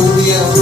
Sarvaya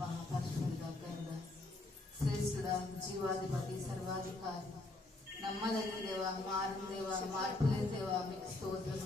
మహాపరిశుద్ధుడా, గరుడ, శ్రేష్ఠుడా, జీవాధిపతి, సర్వాధికారి, నమ్మదగిన దేవా, మారు దేవా, మార్పులేని దేవా, మీకు స్తోత్రం.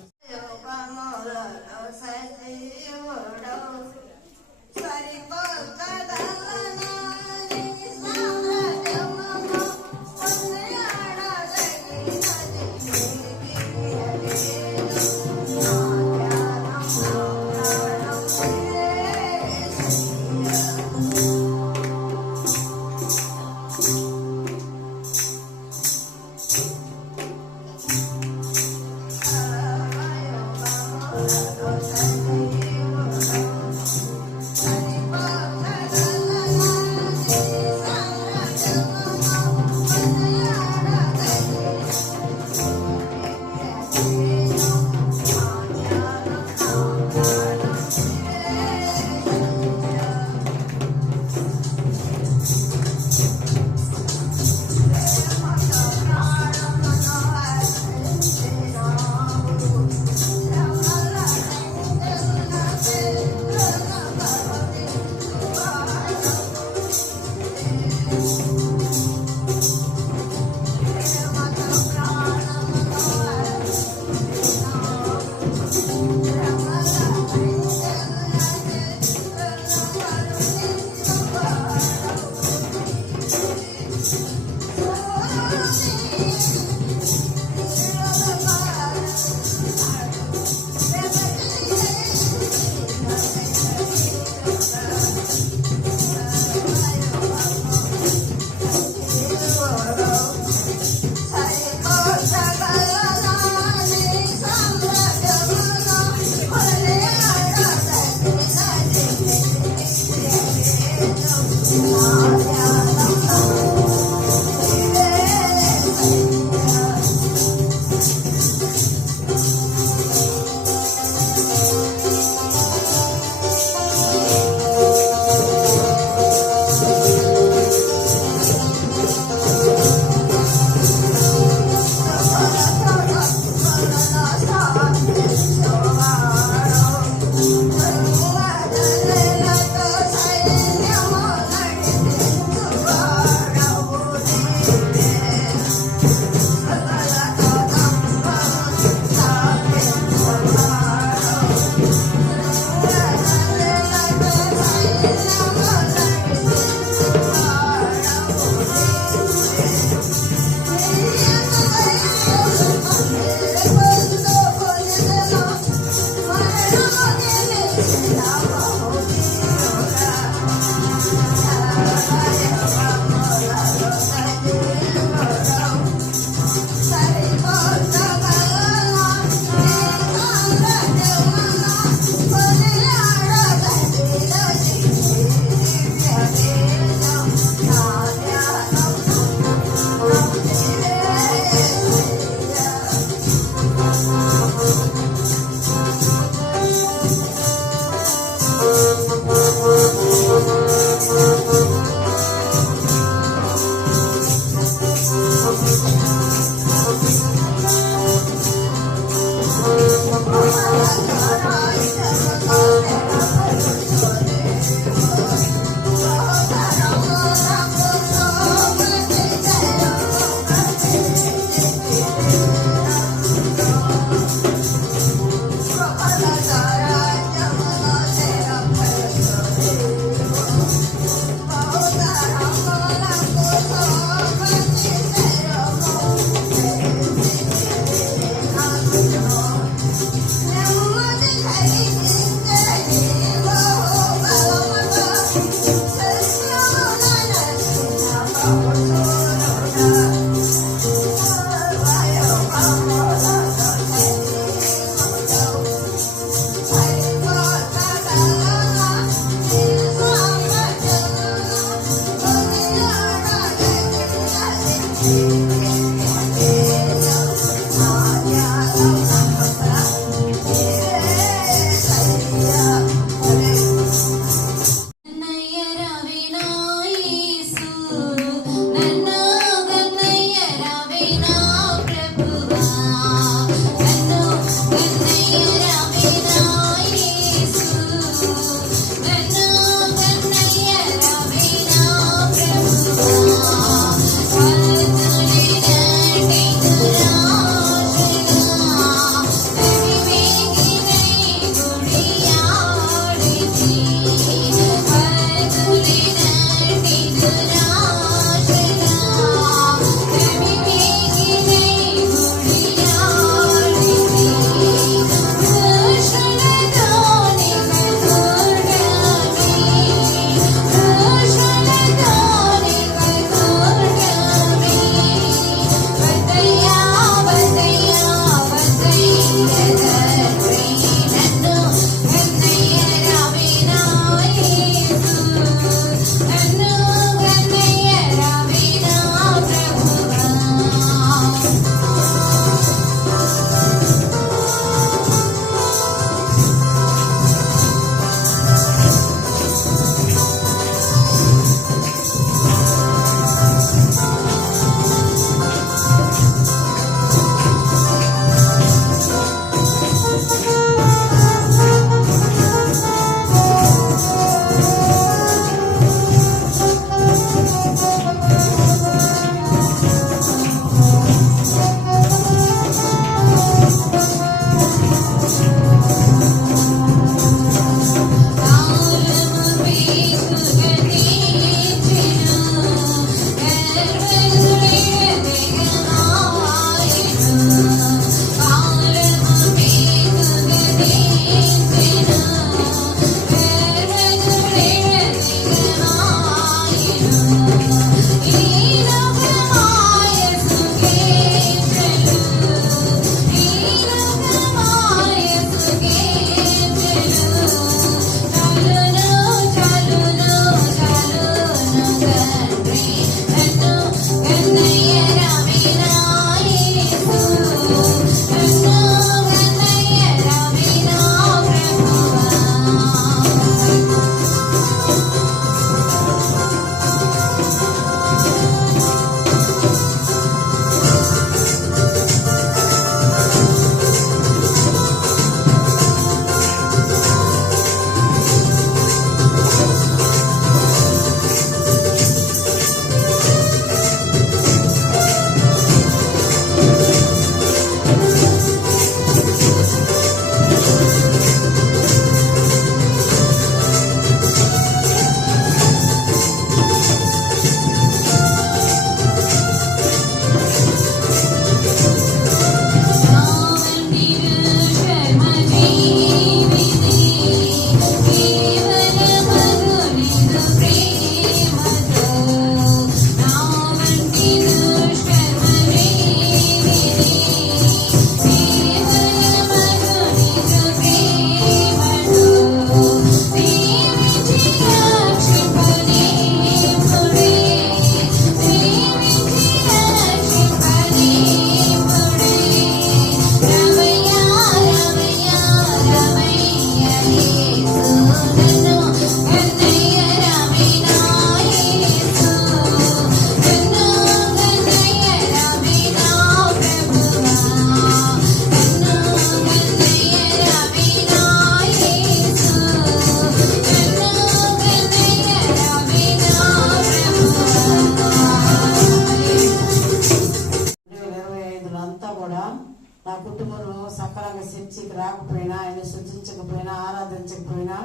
కుటుంబం సకాలంగా చర్చికి రాకపోయినా, ఆయన శుద్ధించకపోయినా, ఆరాధించకపోయినా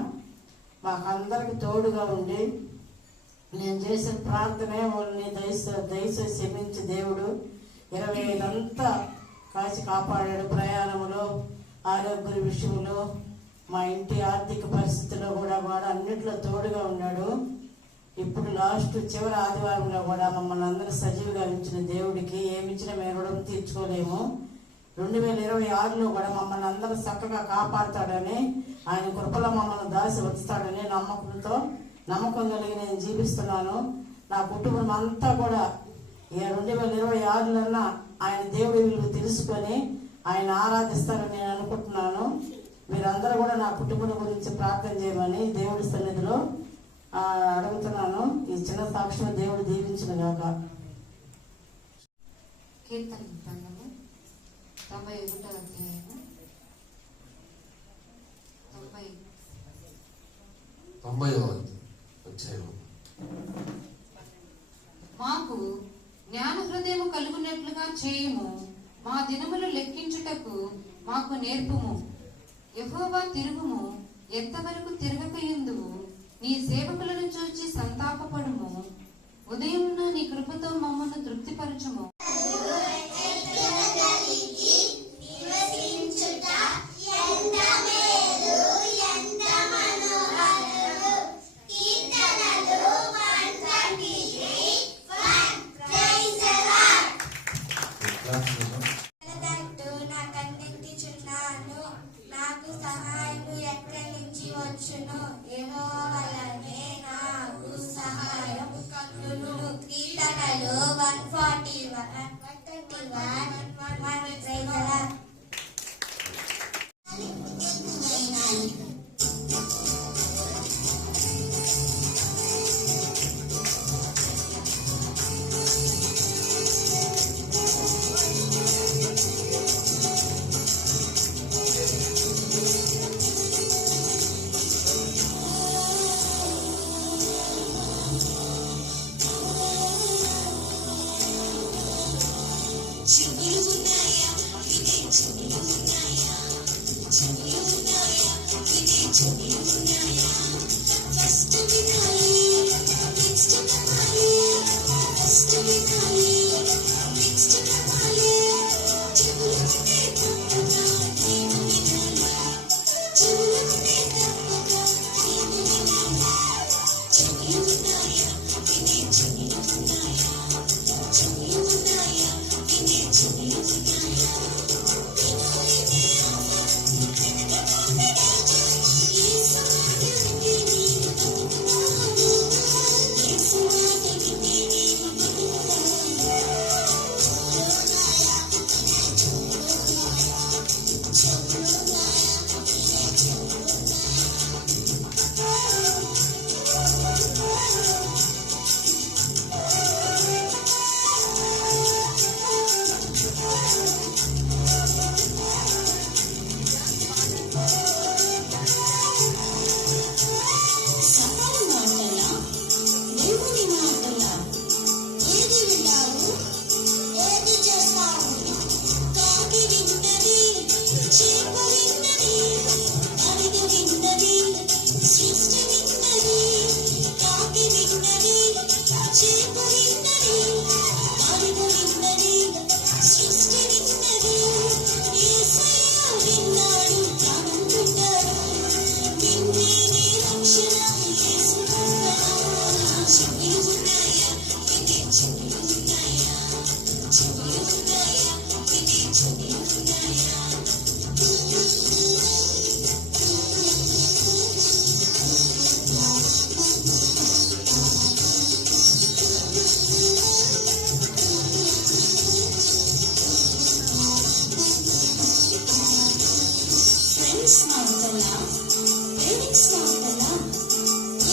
మాకందరికి తోడుగా ఉండి నేను చేసిన ప్రార్థనే వాళ్ళని దయచేసి క్షమించి దేవుడు 25 అంతా కాచి కాపాడాడు. ప్రయాణంలో, ఆరోగ్య విషయంలో, మా ఇంటి ఆర్థిక పరిస్థితుల్లో కూడా అన్నిట్లో తోడుగా ఉన్నాడు. ఇప్పుడు లాస్ట్ చివరి ఆదివారంలో కూడా మమ్మల్ని అందరూ సజీవుగా ఉంచిన దేవుడికి ఏమిచ్చినా మేము రుణం తీర్చుకోలేము. 2026లో కూడా మమ్మల్ని అందరూ చక్కగా కాపాడుతాడని, ఆయన కృపలో మమ్మల్ని దాసి వచ్చుతాడని నమ్మకం కలిగి నేను జీవిస్తున్నాను. నా కుటుంబం అంతా కూడా 2026లన్నా ఆయన దేవుడి విలువ తెలుసుకొని ఆయన ఆరాధిస్తారని నేను అనుకుంటున్నాను. మీరందరూ కూడా నా కుటుంబం గురించి ప్రార్థన చేయమని దేవుడి సన్నిధిలో అడుగుతున్నాను. ఈ చిన్న సాక్ష్యం దేవుడు దీవించిన గాక. కీర్తన గ్రంథము 91వ అధ్యాయము 90వ అధ్యాయం. మాకు జ్ఞాన హృదయము కలుగునట్లుగా చేయుము, మా దినములు లెక్కించుటకు మాకు నేర్పుము. యెహోవా తిరుగుము, ఎంతవరకు తిరగకయుందువు. నీ సేవకులను చూచి సంతాపపడుము. ఉదయమున నీ కృపతో మమ్మల్ని తృప్తిపరచుము. నాకు సహాయము ఎక్కడి నుంచి వచ్చును? యెహోవా వలనే నాకు సహాయం కలుగును. కీర్తనలు 141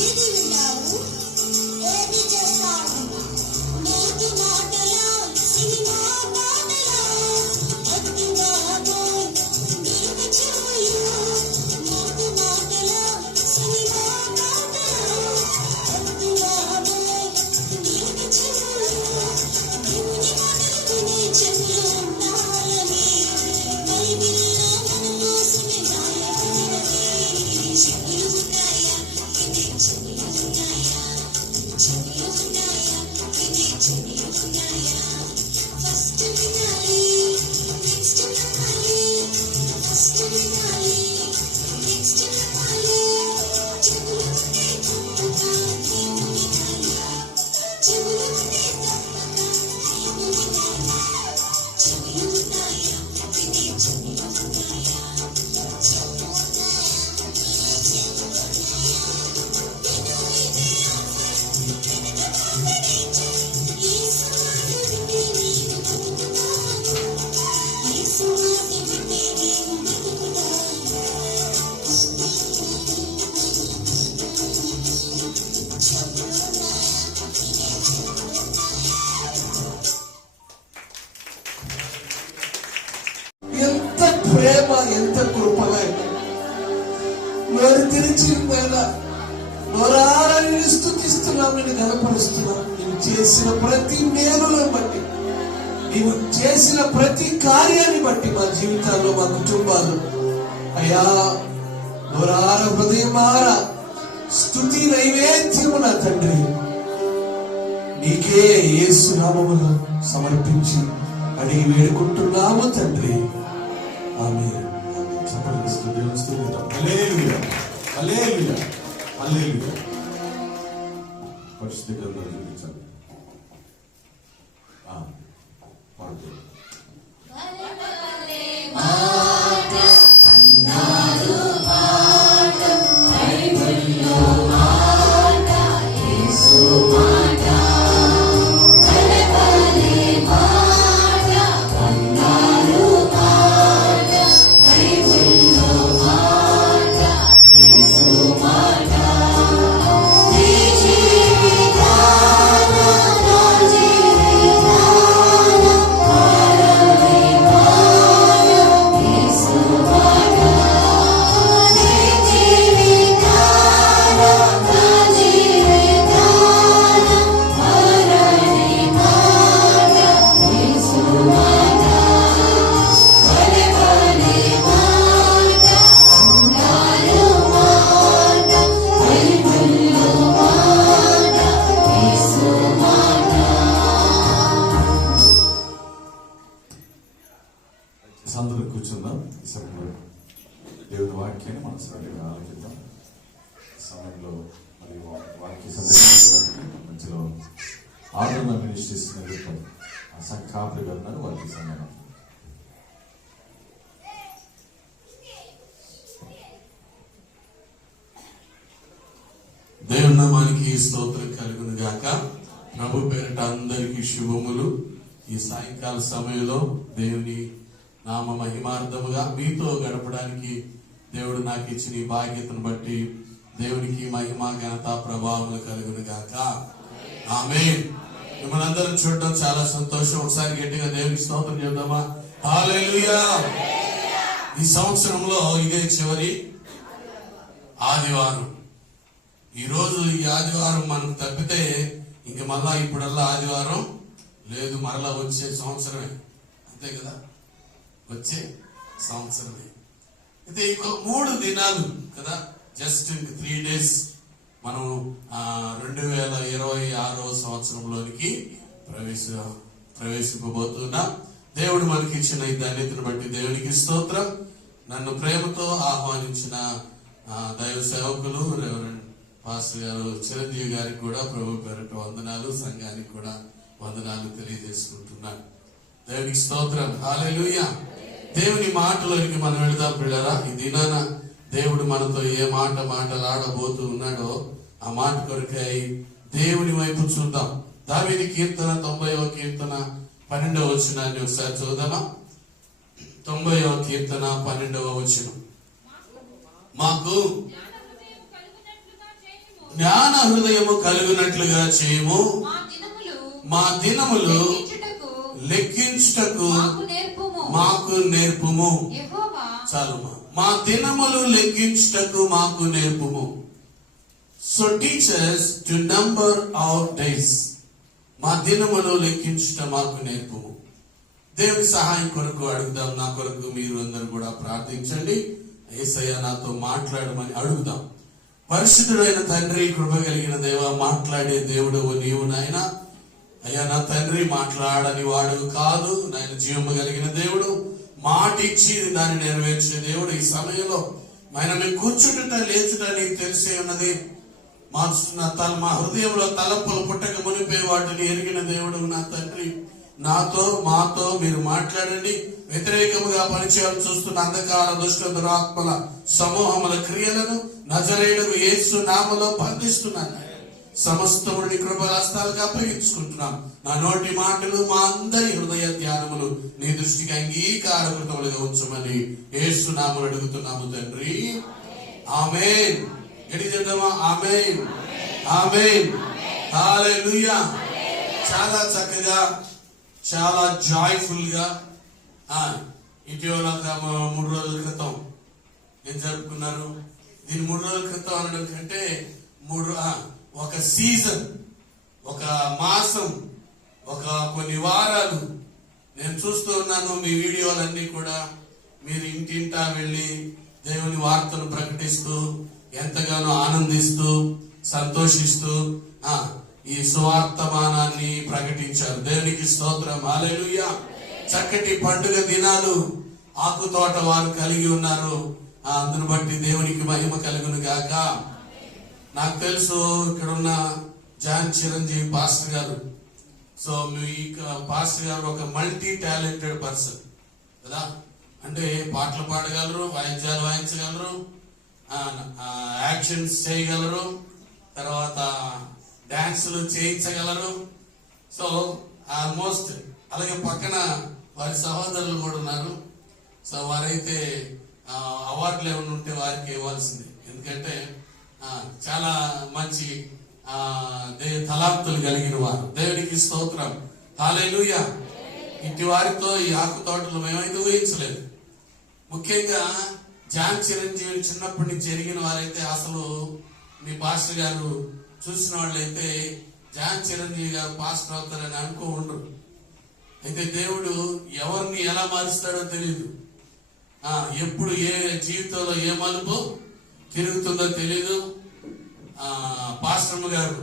ఏది విన్నావు, ఏది చేస్తావు, ఎంత ప్రేమ, ఎంత కృపగా నోరు తెరిచి నోరారా నేను స్తుతిస్తున్నాం, నేను గణపరుస్తున్నాం. నీవు చేసిన ప్రతి మేలులను బట్టి, నీవు చేసిన ప్రతి కార్యాన్ని బట్టి మా జీవితాల్లో, మా కుటుంబాల్లో అయ్యా నోరార హృదయమార స్తుతి నైవేద్యము నా తండ్రి నీకే యేసు నామములో సమర్పించి అడిగి వేడుకుంటున్నాము తండ్రి. ఆమేన్. పరిశుద్ధ గ్రంథాలు చూపించాలి. పాడుతుంది. అందరూ కూర్చుందాం. ఈ సమయంలో దేవుని వాక్యాన్ని మనసులో ఆలోచిద్దాం. సమయంలో మరి వాక్య సందేశించడానికి మధ్యలో ఆదరణ మినిస్ట్రీస్ కాపురి గారు ఉన్నారు. వారికి సమయం దేవుని నామానికి స్తోత్రం కలుగును గాక. ప్రభు పేరిట అందరికీ శుభములు. ఈ సాయంకాల సమయంలో దేవుని నామ మహిమార్థముగా మీతో గడపడానికి దేవుడు నాకు ఇచ్చిన ఈ బాధ్యతను బట్టి దేవునికి మహిమ ఘనత ప్రభావములు కలుగును గాక. ఆమేన్. మిమ్మల్ని అందరం చూడడం చాలా సంతోషం. ఒకసారి గట్టిగా దేవునికి స్తోత్రం చేద్దామా? హల్లెలూయా. ఈ సంవత్సరంలో ఇదే చివరి ఆదివారం. ఈ రోజు ఈ ఆదివారం మనకు తప్పితే ఇంక మళ్ళా ఇప్పుడల్లా ఆదివారం లేదు, మరలా వచ్చే సంవత్సరమే. అంతే కదా, వచ్చే సంవత్సరమే. అయితే ఇంకో 3 దినాలు కదా, జస్ట్ 3 days మనం 2026వ సంవత్సరంలోనికి ప్రవేశింపబోతున్నాం. దేవుడు మనకి ఇచ్చిన ఈ ధన్యతను బట్టి దేవునికి స్తోత్రం. నన్ను ప్రేమతో ఆహ్వానించిన దైవ సేవకులు రెవరెండ్ పాస్టర్ గారు చిరంజీవి గారికి కూడా ప్రభు పేరిట వందనాలు, సంఘానికి కూడా వందనాలు తెలియజేసుకుంటున్నాను. దేవునికి స్తోత్రం. హల్లెలూయా. దేవుని మాటలోనికి మనం వెళదాం పిల్లరా. ఈ దినాన దేవుడు మనతో ఏ మాటలాడబోతూ ఉన్నాడో ఆ మాట కొరకై దేవుని వైపు చూద్దాం. దావీదు కీర్తన 90వ కీర్తన 12వ వచనాన్ని ఒకసారి చూద్దామా? 90వ కీర్తన 12వ వచనం. మాకు జ్ఞాన హృదయము కలుగునట్లుగా చేయము, మా దినములు లెక్కించుటకు మాకు నేర్పుము. చాలు, మా దినములు లెక్కించుటకు మాకు నేర్పుము. So teach us to number our days. మా దినములు లెక్కించుట మాకు నేర్పుము. దేవుని సహాయం కొరకు అడుగుదాం. నా కొరకు మీరు అందరూ కూడా ప్రార్థించండి. యేసయ్య నాతో మాట్లాడమని అడుగుదాం. పరిశుద్ధుడైన తండ్రి, కృప కలిగిన దేవ, మాట్లాడే దేవుడు నీవు నాయన. అయ్యా నా తండ్రి, మాట్లాడని వాడు కాదు నాయన, జీవము కలిగిన దేవుడు, మాట ఇచ్చి దాన్ని నెరవేర్చే దేవుడు. ఈ సమయంలో మేము కూర్చుంటుట లేచుట నీకు తెలిసే ఉన్నది. మా హృదయంలో తలంపులు పుట్టక మునిపే వాటిని ఎరిగిన దేవుడు నా తండ్రి. నాతో మాతో మీరు మాట్లాడండి. వ్యతిరేకముగా పరిచయాలు చూస్తున్న అంధకార దుష్ట దురాత్మల సమూహముల క్రియలను నజరేయుడగు యేసు నామములో బంధిస్తున్నాను. సమస్తమును నీ కృపహస్తాలకు అప్పగించుకుంటున్నాం. నా నోటి మాటలు మా అందరి హృదయ ధ్యానములు నీ దృష్టికి అంగీకారకృతములుగా ఉంచమని యేసు నామములో అడుగుతున్నాము తండ్రి. ఆమేన్. గట్టిగా చెప్దామా? ఆమేన్, ఆమేన్, హల్లెలూయా. చాలా చక్కగా, చాలా జాయ్ఫుల్ గా ఇటీవల 3 రోజుల క్రితం ఏం జరుపుకున్నారు? దీని 3 రోజుల క్రితం అనడం కంటే ఒక సీజన్, ఒక మాసం, ఒక కొన్ని వారాలు నేను చూస్తూ ఉన్నాను. మీ వీడియోలన్నీ కూడా మీరు ఇంటింటా వెళ్ళి దేవుని వార్తను ప్రకటిస్తూ ఎంతగానో ఆనందిస్తూ సంతోషిస్తూ ఈ సువార్తమానాన్ని ప్రకటించారు. దేవునికి స్తోత్రం, హల్లెలూయా. చక్కటి పండుగ దినాలు ఆకు తోట వారు కలిగి ఉన్నారు. అందును బట్టి దేవునికి మహిమ కలుగును గాక. నాకు తెలుసు ఇక్కడ ఉన్న జాన్ చిరంజీవి పాస్టర్ గారు. సో మీ పాస్టర్ గారు ఒక మల్టీ టాలెంటెడ్ పర్సన్ కదా. అంటే పాటలు పాడగలరు, వాయిద్యాలు వాయించగలరు, యాక్షన్స్ చేయగలరు, తర్వాత డాన్సులు చేయించగలరు. సో ఆల్మోస్ట్ అలాగే పక్కన వారి సహోదరులు కూడా ఉన్నారు. సో వారైతే అవార్డులు ఏమైనా ఉంటే వారికి ఇవ్వాల్సింది. ఎందుకంటే చాలా మంచి తలాంతులు కలిగిన వారు. దేవునికి స్తోత్రం, హల్లెలూయా. ఇంటి వారితో ఈ ఆకు తోటలు మేమైతే ఊహించలేదు. ముఖ్యంగా జాన్ చిరంజీవి చిన్నప్పటి నుంచి జరిగిన వారైతే అసలు మీ పాస్టర్ గారు చూసిన వాళ్ళైతే జాన్ చిరంజీవి గారు పాస్టర్ అవుతారని అనుకో ఉండరు. అయితే దేవుడు ఎవరిని ఎలా మారుస్తాడో తెలియదు. ఎప్పుడు ఏ జీవితంలో ఏ మలుపు తిరుగుతుందో తెలీదు. పాస్టర్ గారు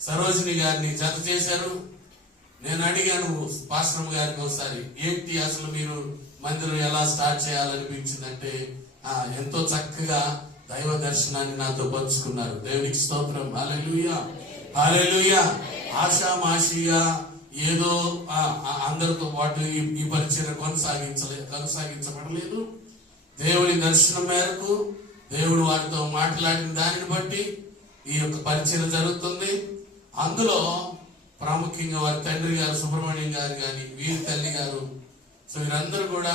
సరోజిని గారిని జత చేశారు. నేను అడిగాను పాస్టర్ గారికి ఒకసారి, ఏంటి అసలు మీరు మందిరం ఎలా స్టార్ట్ చేయాలనిపించిందంటే ఎంతో చక్కగా దైవ దర్శనాన్ని నాతో పంచుకున్నారు. దేవునికి స్తోత్రం, హల్లెలూయా, హల్లెలూయా. ఆషామాషిగా ఏదో అందరితో పాటు ఈ పరిచయం కొనసాగించబడలేదు. దేవుని దర్శనం మేరకు దేవుడు వారితో మాట్లాడిన దానిని బట్టి ఈ యొక్క పరిచయం జరుగుతుంది. అందులో ప్రాముఖ్యంగా వారి తండ్రి గారు సుబ్రహ్మణ్యం గారు కానీ, వీరి తల్లి గారు, సో వీరందరూ కూడా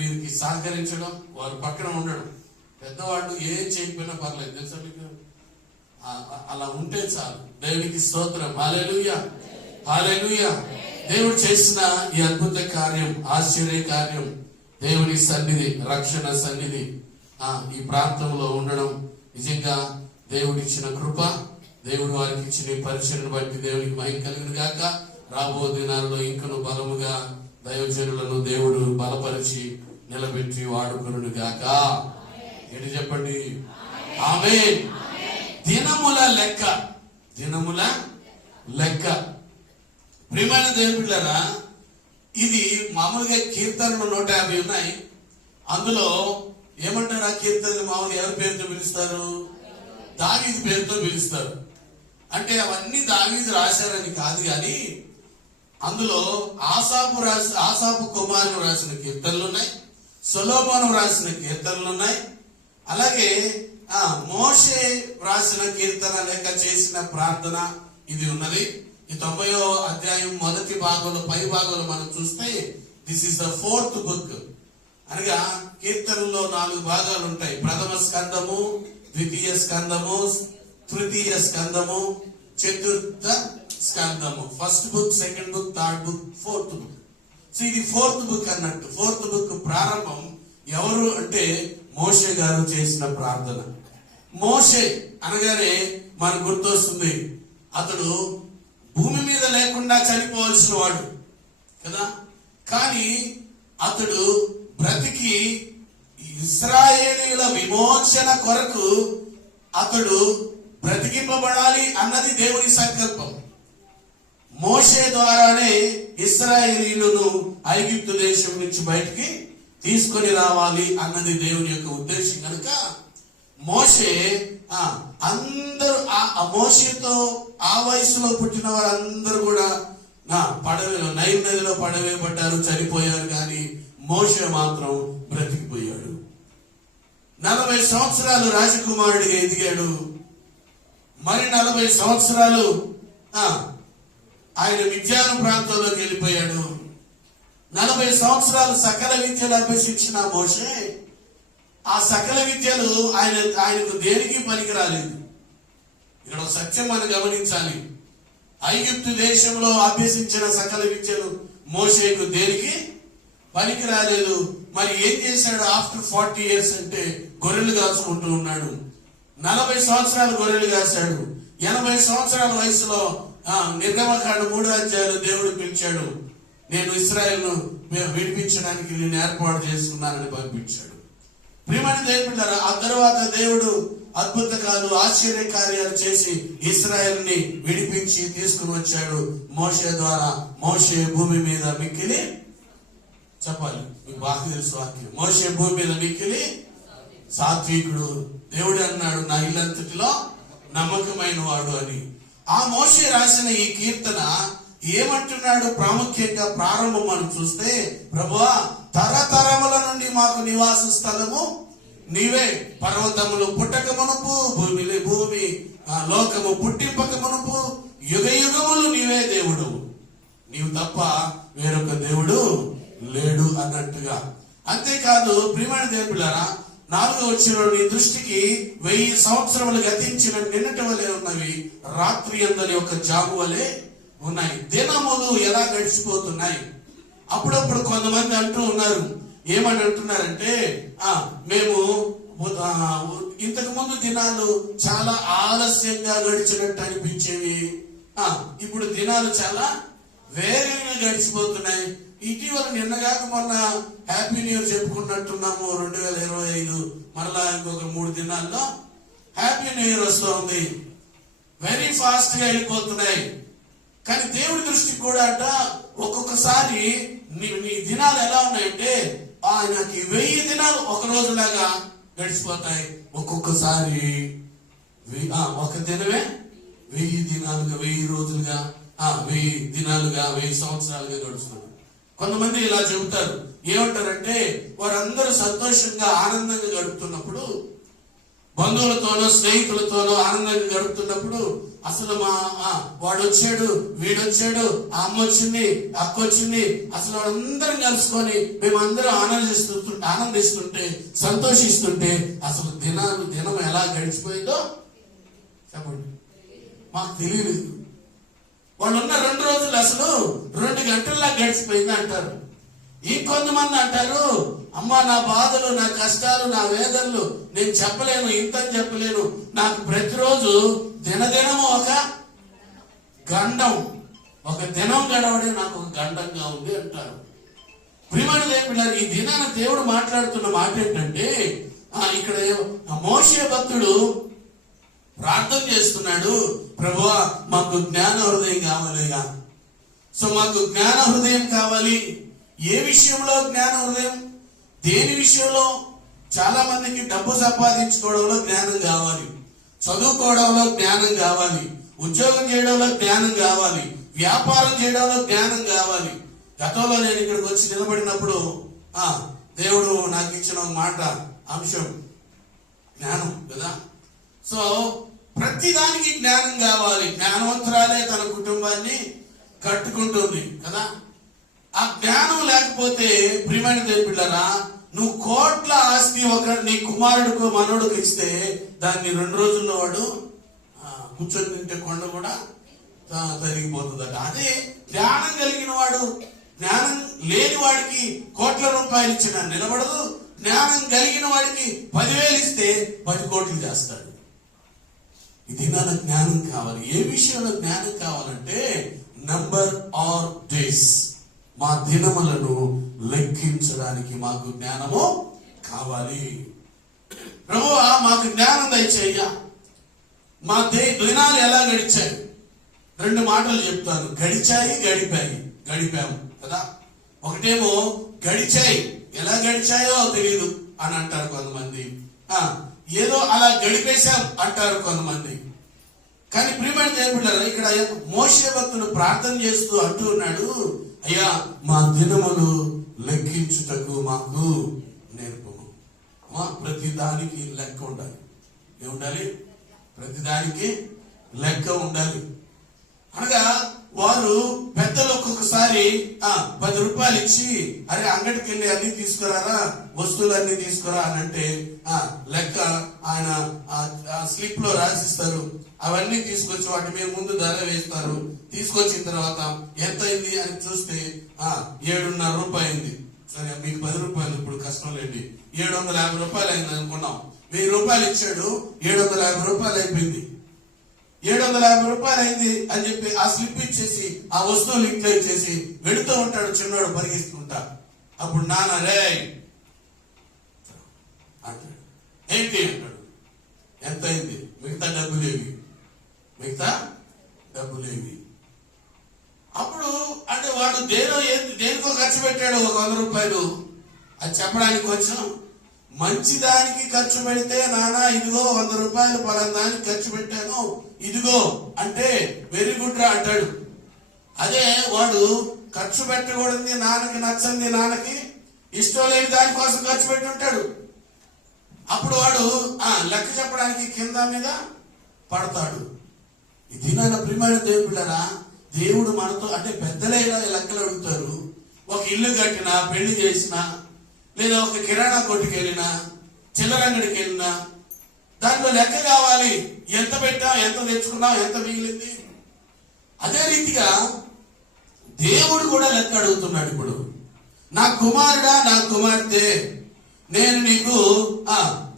వీరికి సహకరించడం, వారు పక్కన ఉండడం. పెద్దవాళ్ళు ఏం చేయకపోయినా పర్లేదు, తెలుసా మీకు? అలా ఉంటే చాలు. దేవునికి స్తోత్రం, హల్లెలూయా, హల్లెలూయా. దేవుడు చేసిన ఈ అద్భుత కార్యం, ఆశ్చర్య కార్యం, దేవుని సన్నిధి, రక్షణ సన్నిధి ఈ ప్రాంతంలో ఉండడం నిజంగా దేవుడిచ్చిన కృప. దేవుడు వారికి ఇచ్చిన పరిచయను బట్టి దేవునికి మహిమ కలుగును గాక. రాబో దినాల్లో ఇంకను బలముగా దైవజనులను దేవుడు బలపరిచి నిలబెట్టి వాడుకొనును గాక. ఏంటి చెప్పండి? ఆమేన్. దినముల లెక్క, దినముల లెక్క. ప్రియమైన దేవుని బిడ్డలారా, ఇది మామూలుగా కీర్తనలు 150 ఉన్నాయి. అందులో ఏమంటారు? ఆ కీర్తనలు మామూలుగా ఎవరి పేరుతో పిలుస్తారు? దావీదు పేరుతో పిలుస్తారు. అంటే అవన్నీ దావీదు రాశారని కాదు, కానీ అందులో ఆసాపు కుమారులు రాసిన కీర్తనలు ఉన్నాయి, సొలొమోను రాసిన కీర్తనలు ఉన్నాయి, అలాగే మోషే రాసిన కీర్తన లేక చేసిన ప్రార్థన ఇది ఉన్నది. ఈ 90వ అధ్యాయం మొదటి భాగంలో పై భాగంలో మనం చూస్తే this is the 4th book. అనగా కీర్తనలో 4 భాగాలు ఉంటాయి. ప్రథమ స్కందము, ద్వితీయ స్కందము, తృతీయ స్కందము, చతుర్థ స్కందము. First book, second book, third book, 4th book. So ఇది 4th బుక్ అన్నట్టు. 4th బుక్ ప్రారంభం ఎవరు అంటే మోషే గారు చేసిన ప్రార్థన. మోషే అనగానే మనకు గుర్తొస్తుంది, అతడు భూమి మీద లేకుండా చనిపోవాల్సిన వాడు కదా. కానీ అతడు బ్రతికి ఇశ్రాయేలీయుల విమోచన కొరకు అతడు బ్రతికింపబడాలి అన్నది దేవుని సంకల్పం. మోషే ద్వారానే ఇశ్రాయేలీయులను ఐగుప్తు దేశం నుంచి బయటికి తీసుకొని రావాలి అన్నది దేవుని యొక్క ఉద్దేశం కనుక మోషే అందరూ మోషేతో ఆ వయసులో పుట్టిన వారందరూ కూడా నైల్ నదిలో పడవేయబడ్డారు, చనిపోయారు. కానీ మోషే మాత్రం బ్రతికిపోయాడు. 40 సంవత్సరాలు రాజకుమారుడిగా ఎదిగాడు. మరి 40 సంవత్సరాలు ఆయన విజ్ఞాన ప్రాంతంలోకి వెళ్ళిపోయాడు. 40 సంవత్సరాలు సకల విద్యలు అభ్యసించిన మోషే ఆ సకల విద్యలు ఆయనకు దేనికి పనికి రాలేదు. ఇక్కడ ఒక సత్యం మనం గమనించాలి. ఐగుప్తు దేశంలో అభ్యసించిన సకల విద్యలు మోషేకు దేనికి పనికి రాలేదు. మరి ఏం చేశాడు? ఆఫ్టర్ 40 years అంటే గొర్రెలు కాచుకుంటూ ఉన్నాడు. 40 సంవత్సరాలు గొర్రెలు కాశాడు. 80 సంవత్సరాల వయసులో నిర్గమకాండ 3వ అధ్యాయంలో దేవుడు పిలిచాడు. నేను ఇశ్రాయేలును విడిపించడానికి నేను ఏర్పాటు చేసుకున్నానని పంపించాడు. ప్రియమైన దేవుడు, ఆ తర్వాత దేవుడు అద్భుతకాలు ఆశ్చర్య కార్యాలు చేసి ఇశ్రాయేలుని విడిపించి తీసుకుని వచ్చాడు మోషే ద్వారా. మోషే భూమి మీద మిక్కిలి, చెప్పాలి మీకు బాగా తెలుసు వాక్యం, మోషే భూమి మీద మిక్కిలి సాత్వికుడు. దేవుడు అన్నాడు నా ఇల్లంతటిలో నమ్మకమైన వాడు అని. ఆ మోషే రాసిన ఈ కీర్తన ఏమంటున్నాడు? ప్రాముఖ్యంగా ప్రారంభం మనం చూస్తే, ప్రభువా తరతరముల నుండి మాకు నివాస స్థలము నీవే, పర్వతములు పుట్టక మునుపు భూమి లోకము పుట్టింపక మునుపు యుగ యుగములు నీవే దేవుడు, నీవు తప్ప వేరొక దేవుడు లేడు అన్నట్టుగా. అంతేకాదు ప్రియమైన దేవులారా, 4వ వచనంలో నీ దృష్టికి 1000 సంవత్సరములు గతించిన నిన్నటి వలె ఉన్నవి, రాత్రి అందరి ఒక జాము వలె ఉన్నాయి. దినములు ఎలా గడిచిపోతున్నాయి. అప్పుడప్పుడు కొంతమంది అంటూ ఉన్నారు, ఏమని అంటున్నారంటే మేము ఇంతకు ముందు దినాలు చాలా ఆలస్యంగా గడిచినట్టు అనిపించేవి, ఇప్పుడు దినాలు చాలా వేగంగా గడిచిపోతున్నాయి. ఇటీవల నిన్నగాక మొన్న హ్యాపీ న్యూ ఇయర్ చెప్పుకున్నట్టున్నాము 2025, మరలా ఇంకొక 3 దినాల్లో హ్యాపీ న్యూ ఇయర్ వస్తుంది. వెరీ ఫాస్ట్ గా వెళ్ళిపోతున్నాయి. కానీ దేవుడి దృష్టికి కూడా అంట ఒక్కొక్కసారి నీ దినాలు ఎలా ఉన్నాయంటే ఆయనకి 1000 దినాలు ఒక రోజులాగా గడిచిపోతాయి. ఒక్కొక్కసారి ఒక దినమే 1000 దినాలుగా, 1000 రోజులుగా, 1000 దినాలుగా, 1000 సంవత్సరాలుగా గడుస్తున్నాడు. కొంతమంది ఇలా చెబుతారు, ఏమంటారంటే వారందరూ సంతోషంగా ఆనందంగా గడుపుతున్నప్పుడు, బంధువులతోనో స్నేహితులతోనో ఆనందంగా గడుపుతున్నప్పుడు అసలు వాడు వచ్చాడు, వీడొచ్చాడు, ఆ అమ్మ వచ్చింది, అక్క వచ్చింది, అసలు వాళ్ళందరం కలుసుకొని మేమందరం ఆనందిస్తుంటే సంతోషిస్తుంటే అసలు దినం ఎలా గడిచిపోయిందో చెప్పండి, మాకు తెలియలేదు. వాళ్ళు ఉన్న 2 రోజులు అసలు 2 గంటల్లా గడిచిపోయింది అంటారు. ఇంకొంతమంది అంటారు, అమ్మా నా బాధలు, నా కష్టాలు, నా వేదనలు నేను చెప్పలేను, ఇంతని చెప్పలేను, నాకు ప్రతిరోజు దినదినము ఒక గండం, ఒక దినం గడవడే నాకు ఒక గండంగా ఉంది అంటారు. ప్రియమైన దేవుడు, ఈ దినాన దేవుడు మాట్లాడుతున్న మాట ఏంటంటే, ఇక్కడ మోషే భక్తుడు ప్రార్థన చేస్తున్నాడు, ప్రభువా మాకు జ్ఞాన హృదయం కావాలిగా. సో మాకు జ్ఞాన హృదయం కావాలి. ఏ విషయంలో జ్ఞాన హృదయం? దేని విషయంలో? చాలా మందికి డబ్బు సంపాదించుకోవడంలో జ్ఞానం కావాలి, చదువుకోవడంలో జ్ఞానం కావాలి, ఉద్యోగం చేయడంలో జ్ఞానం కావాలి, వ్యాపారం చేయడంలో జ్ఞానం కావాలి. గతంలో నేను ఇక్కడికి వచ్చి నిలబడినప్పుడు దేవుడు నాకు ఇచ్చిన మాట అంశం జ్ఞానం కదా. సో ప్రతిదానికి జ్ఞానం కావాలి. జ్ఞానవంతురాలే తన కుటుంబాన్ని కట్టుకుంటుంది కదా. ఆ జ్ఞానం లేకపోతే ప్రియమైన దేవుళ్ళారా, నువ్వు కోట్ల ఆస్తి నీ కుమారుడికి మనోడికి ఇస్తే దాన్ని 2 రోజుల్లో వాడు కూర్చొని తింటే కొండ కూడా తరిగిపోతుందట. అదే జ్ఞానం కలిగిన వాడు, జ్ఞానం లేని వాడికి కోట్ల రూపాయలు ఇచ్చినా నిలబడదు. జ్ఞానం కలిగిన వాడికి 10,000 ఇస్తే 10 కోట్లు చేస్తాడు. ఇది నాకు జ్ఞానం కావాలి. ఏ విషయంలో జ్ఞానం కావాలంటే నంబర్ ఆర్ డేస్, మా దినములను లెక్కించడానికి మాకు జ్ఞానము కావాలి. ప్రభువా మాకు జ్ఞానం దయచేయ్యా. మా దినాలు ఎలా గడిచాయి? 2 మాటలు చెప్తాను. గడిచాయి, గడిపాము కదా. ఒకటేమో గడిచాయి, ఎలా గడిచాయో తెలియదు అని అంటారు కొంతమంది. ఏదో అలా గడిపేశాం అంటారు కొంతమంది. కానీ ప్రియమైన దేవుళ్ళారా, ఇక్కడ మోషే భక్తుడు ప్రార్థన చేస్తూ అంటూ ఉన్నాడు, అయ్యా మా దినములు లెక్కించుటకు మాకు నేర్పము. ప్రతి దానికి లెక్క ఉండాలి. ఏముండాలి? ప్రతి దానికి లెక్క ఉండాలి. అనగా వారు పెద్దలు ఒక్కొక్కసారి 10 రూపాయలు ఇచ్చి, అరే అంగడికి వెళ్ళి అన్ని తీసుకురారా, వస్తువులు అన్ని తీసుకురా అని అంటే లెక్క ఆయన స్లిప్ లో రాసిస్తారు. అవన్నీ తీసుకొచ్చి వాటి మీద ముందు ధర వేస్తారు. తీసుకొచ్చిన తర్వాత ఎంత అయింది అని చూస్తే 7.5 రూపాయలు అయింది. సరే మీకు 10 రూపాయలు ఇప్పుడు కష్టం లేండి, 750 రూపాయలు అయింది అనుకున్నాం. 1000 రూపాయలు ఇచ్చాడు, 750 రూపాయలు అయిపోయింది. 750 రూపాయలు అయింది అని చెప్పి ఆ స్లిప్ ఇచ్చేసి ఆ వస్తువులు ఇంట్లో ఇచ్చేసి వెళుతూ ఉంటాడు చిన్నోడు పరిగెత్తుకుంటా. అప్పుడు నాన్న రే అంటాడు, ఏంటి అంటాడు, ఎంత అయింది, మిగతా డబ్బులేవి. అప్పుడు అంటే వాడు దేనికో ఖర్చు పెట్టాడు ఒక 100 రూపాయలు. అది చెప్పడానికి కొంచెం మంచి దానికి ఖర్చు పెడితే నాన్న ఇదిగో 100 రూపాయలు పలానా దానికి ఖర్చు పెట్టాను, ఇదిగో అంటే వెరీ గుడ్ రా అంటాడు. అదే వాడు ఖర్చు పెట్టకూడదు, నాన్నకి నచ్చంది, నాన్నకి ఇష్టం లేని దానికోసం ఖర్చు పెట్టి ఉంటాడు. అప్పుడు వాడు లెక్క చెప్పడానికి కింద మీద పడతాడు. ఇది నాన్న ప్రియమైన దేవుళ్ళరా, దేవుడు మనతో అంటే పెద్దలైనా లెక్కలు అడుగుతారు. ఒక ఇల్లు కట్టినా, పెళ్లి చేసినా, లేదా ఒక కిరాణా కొట్టుకు వెళ్ళినా, చిల్లరంగడికి వెళ్ళినా దాంట్లో లెక్క కావాలి. ఎంత పెట్టాం, ఎంత తెచ్చుకున్నాం, ఎంత మిగిలింది. అదే రీతిగా దేవుడు కూడా లెక్క అడుగుతున్నాడు. ఇప్పుడు నా కుమారుడా, నా కుమార్తె, నేను నీకు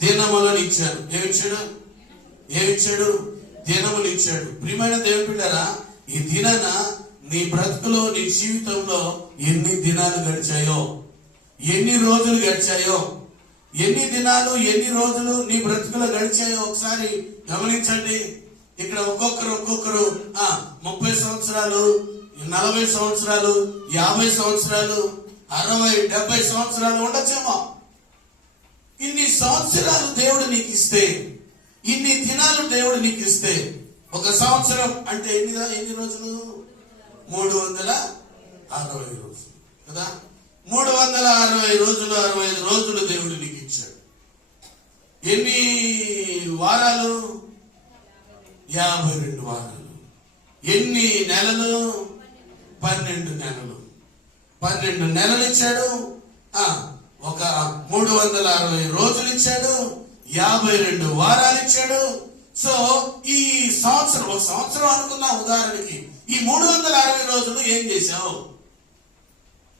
దినములను ఇచ్చాను. ఏమిచ్చాడు? దినములు ఇచ్చాడు. ప్రియమైన దేవుని బిడ్డలారా, ఈ దినాన నీ బ్రతుకులో, నీ జీవితంలో ఎన్ని దినాలు గడిచాయో, ఎన్ని రోజులు గడిచాయో, ఎన్ని దినాలు ఎన్ని రోజులు నీ బ్రతుకులో గడిచాయో ఒకసారి గమనించండి. ఇక్కడ ఒక్కొక్కరు 30 సంవత్సరాలు, 40 సంవత్సరాలు, 50 సంవత్సరాలు, 60, 70 సంవత్సరాలు ఉండొచ్చేమో. ఇన్ని సంవత్సరాలు దేవుడు నీకు ఇస్తే, ఇన్ని దినాలు దేవుడు నీకు ఇస్తే, ఒక సంవత్సరం అంటే ఎన్ని రోజులు? 360 రోజులు కదా. 360 రోజులు, 65 రోజులు దేవుడు నీకు ఇచ్చాడు. ఎన్ని వారాలు? 52 వారాలు. ఎన్ని నెలలు? 12 నెలలు. 12 నెలలు ఇచ్చాడు. ఒక 360 రోజులు ఇచ్చాడు, 52 వారాలు ఇచ్చాడు. సో ఈ సంవత్సరం, ఒక సంవత్సరం అనుకున్నాం ఉదాహరణకి. ఈ 360 రోజులు ఏం చేశావు?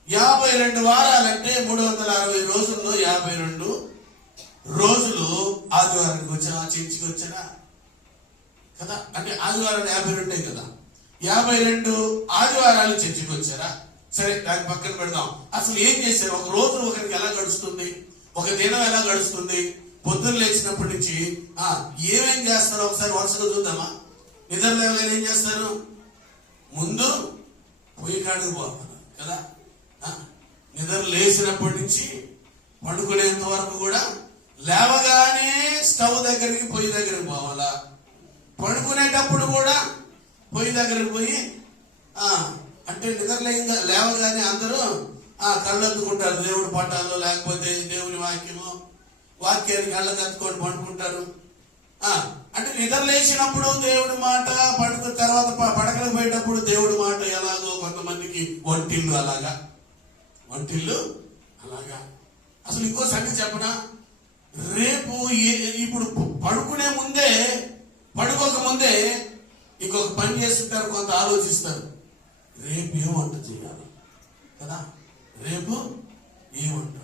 52 వారాలంటే 360 రోజుల్లో 52 రోజులు ఆదివారానికి వచ్చావా, చర్చికి వచ్చారా కదా. అంటే ఆదివారం 52 కదా. 52 ఆదివారాలు చర్చికి వచ్చారా? సరే, దాని పక్కన పెడదాం. అసలు ఏం చేశారు? ఒక రోజు ఒకరికి ఎలా గడుస్తుంది, ఒక దినం ఎలా గడుస్తుంది? పొద్దున్న లేచినప్పటి నుంచి ఏమేం చేస్తారో ఒకసారి వరుసగా చూద్దామా. నిద్ర లేవగానే ఏం చేస్తారు? ముందు పొయ్యి కాడికి పోతారు కదా. నిద్ర లేచినప్పటి నుంచి పడుకునేంత వరకు కూడా లేవగానే స్టవ్ దగ్గరికి, పొయ్యి దగ్గరికి పోవాలా. పడుకునేటప్పుడు కూడా పొయ్యి దగ్గరికి పోయి అంటే నిద్ర లేవగానే అందరూ కళ్ళు అద్దుకుంటారు. దేవుడి పటాలు లేకపోతే దేవుని వాక్యాన్ని కళ్ళకు అద్దుకొని పండుకుంటారు. అంటే నిద్ర లేచినప్పుడు దేవుడి మాట, పడుకున్న తర్వాత పడకలకు పోయేటప్పుడు దేవుడి మాట. ఎలాగో కొంతమందికి వంటిల్లు అలాగా. అసలు ఇంకో సంగతి చెప్పనా, రేపు ఇప్పుడు పడుకునే ముందే, పడుకోక ముందే ఇంకొక పని చేస్తుంటారు, కొంత ఆలోచిస్తారు. రేపు ఏం వంట చేయాలి కదా, రేపు ఏం వంట.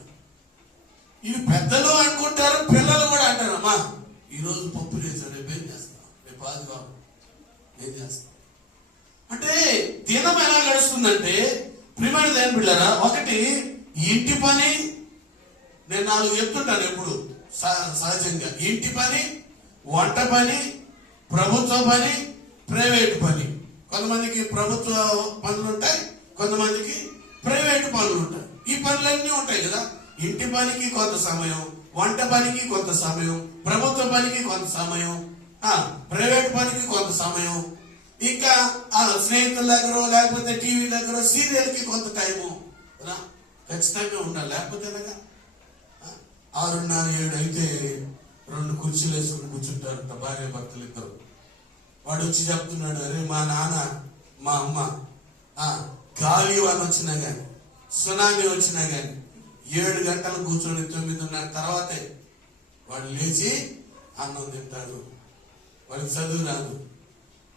ఇవి పెద్దలు అనుకుంటారు, పిల్లలు కూడా అంటారు, అమ్మా ఈరోజు పప్పు చేశారు, రేపు ఏం చేస్తాం, రేపు ఆదివారం ఏం చేస్తాం. అంటే దినం ఎలా గడుస్తుందంటే ప్రియమైన దేవుని బిడ్డలారా, ఒకటి ఇంటి పని. నేను 4 చెప్తుంటాను ఎప్పుడు సహజంగా. ఇంటి పని, వంట పని, ప్రభుత్వ పని, ప్రైవేట్ పని. కొంతమందికి ప్రభుత్వ పనులు ఉంటాయి, కొంతమందికి ప్రైవేట్ పనులు ఉంటాయి. ఈ పనులన్నీ ఉంటాయి కదా. ఇంటి పనికి కొంత సమయం, వంట పనికి కొంత సమయం, ప్రభుత్వ పనికి కొంత సమయం, ప్రైవేట్ పనికి కొంత సమయం, ఇంకా స్నేహితుల దగ్గర లేకపోతే టీవీ దగ్గర సీరియల్ కి కొంత టైము ఖచ్చితంగా ఉండాలి. లేకపోతే 6:30, 7 అయితే 2 కుర్చీలు వేసుకుని కూర్చుంటారంట భార్య భర్తలు ఇద్దరు. వాడు వచ్చి చెప్తున్నాడు, అరే మా నాన్న మా అమ్మ గాలి వాన వచ్చినా గాని సునామీ వచ్చినా గాని 7 గంటలు కూర్చొని 9:30 తర్వాతే వాడు లేచి అన్నం తింటాడు. వాడికి చదువు రాదు.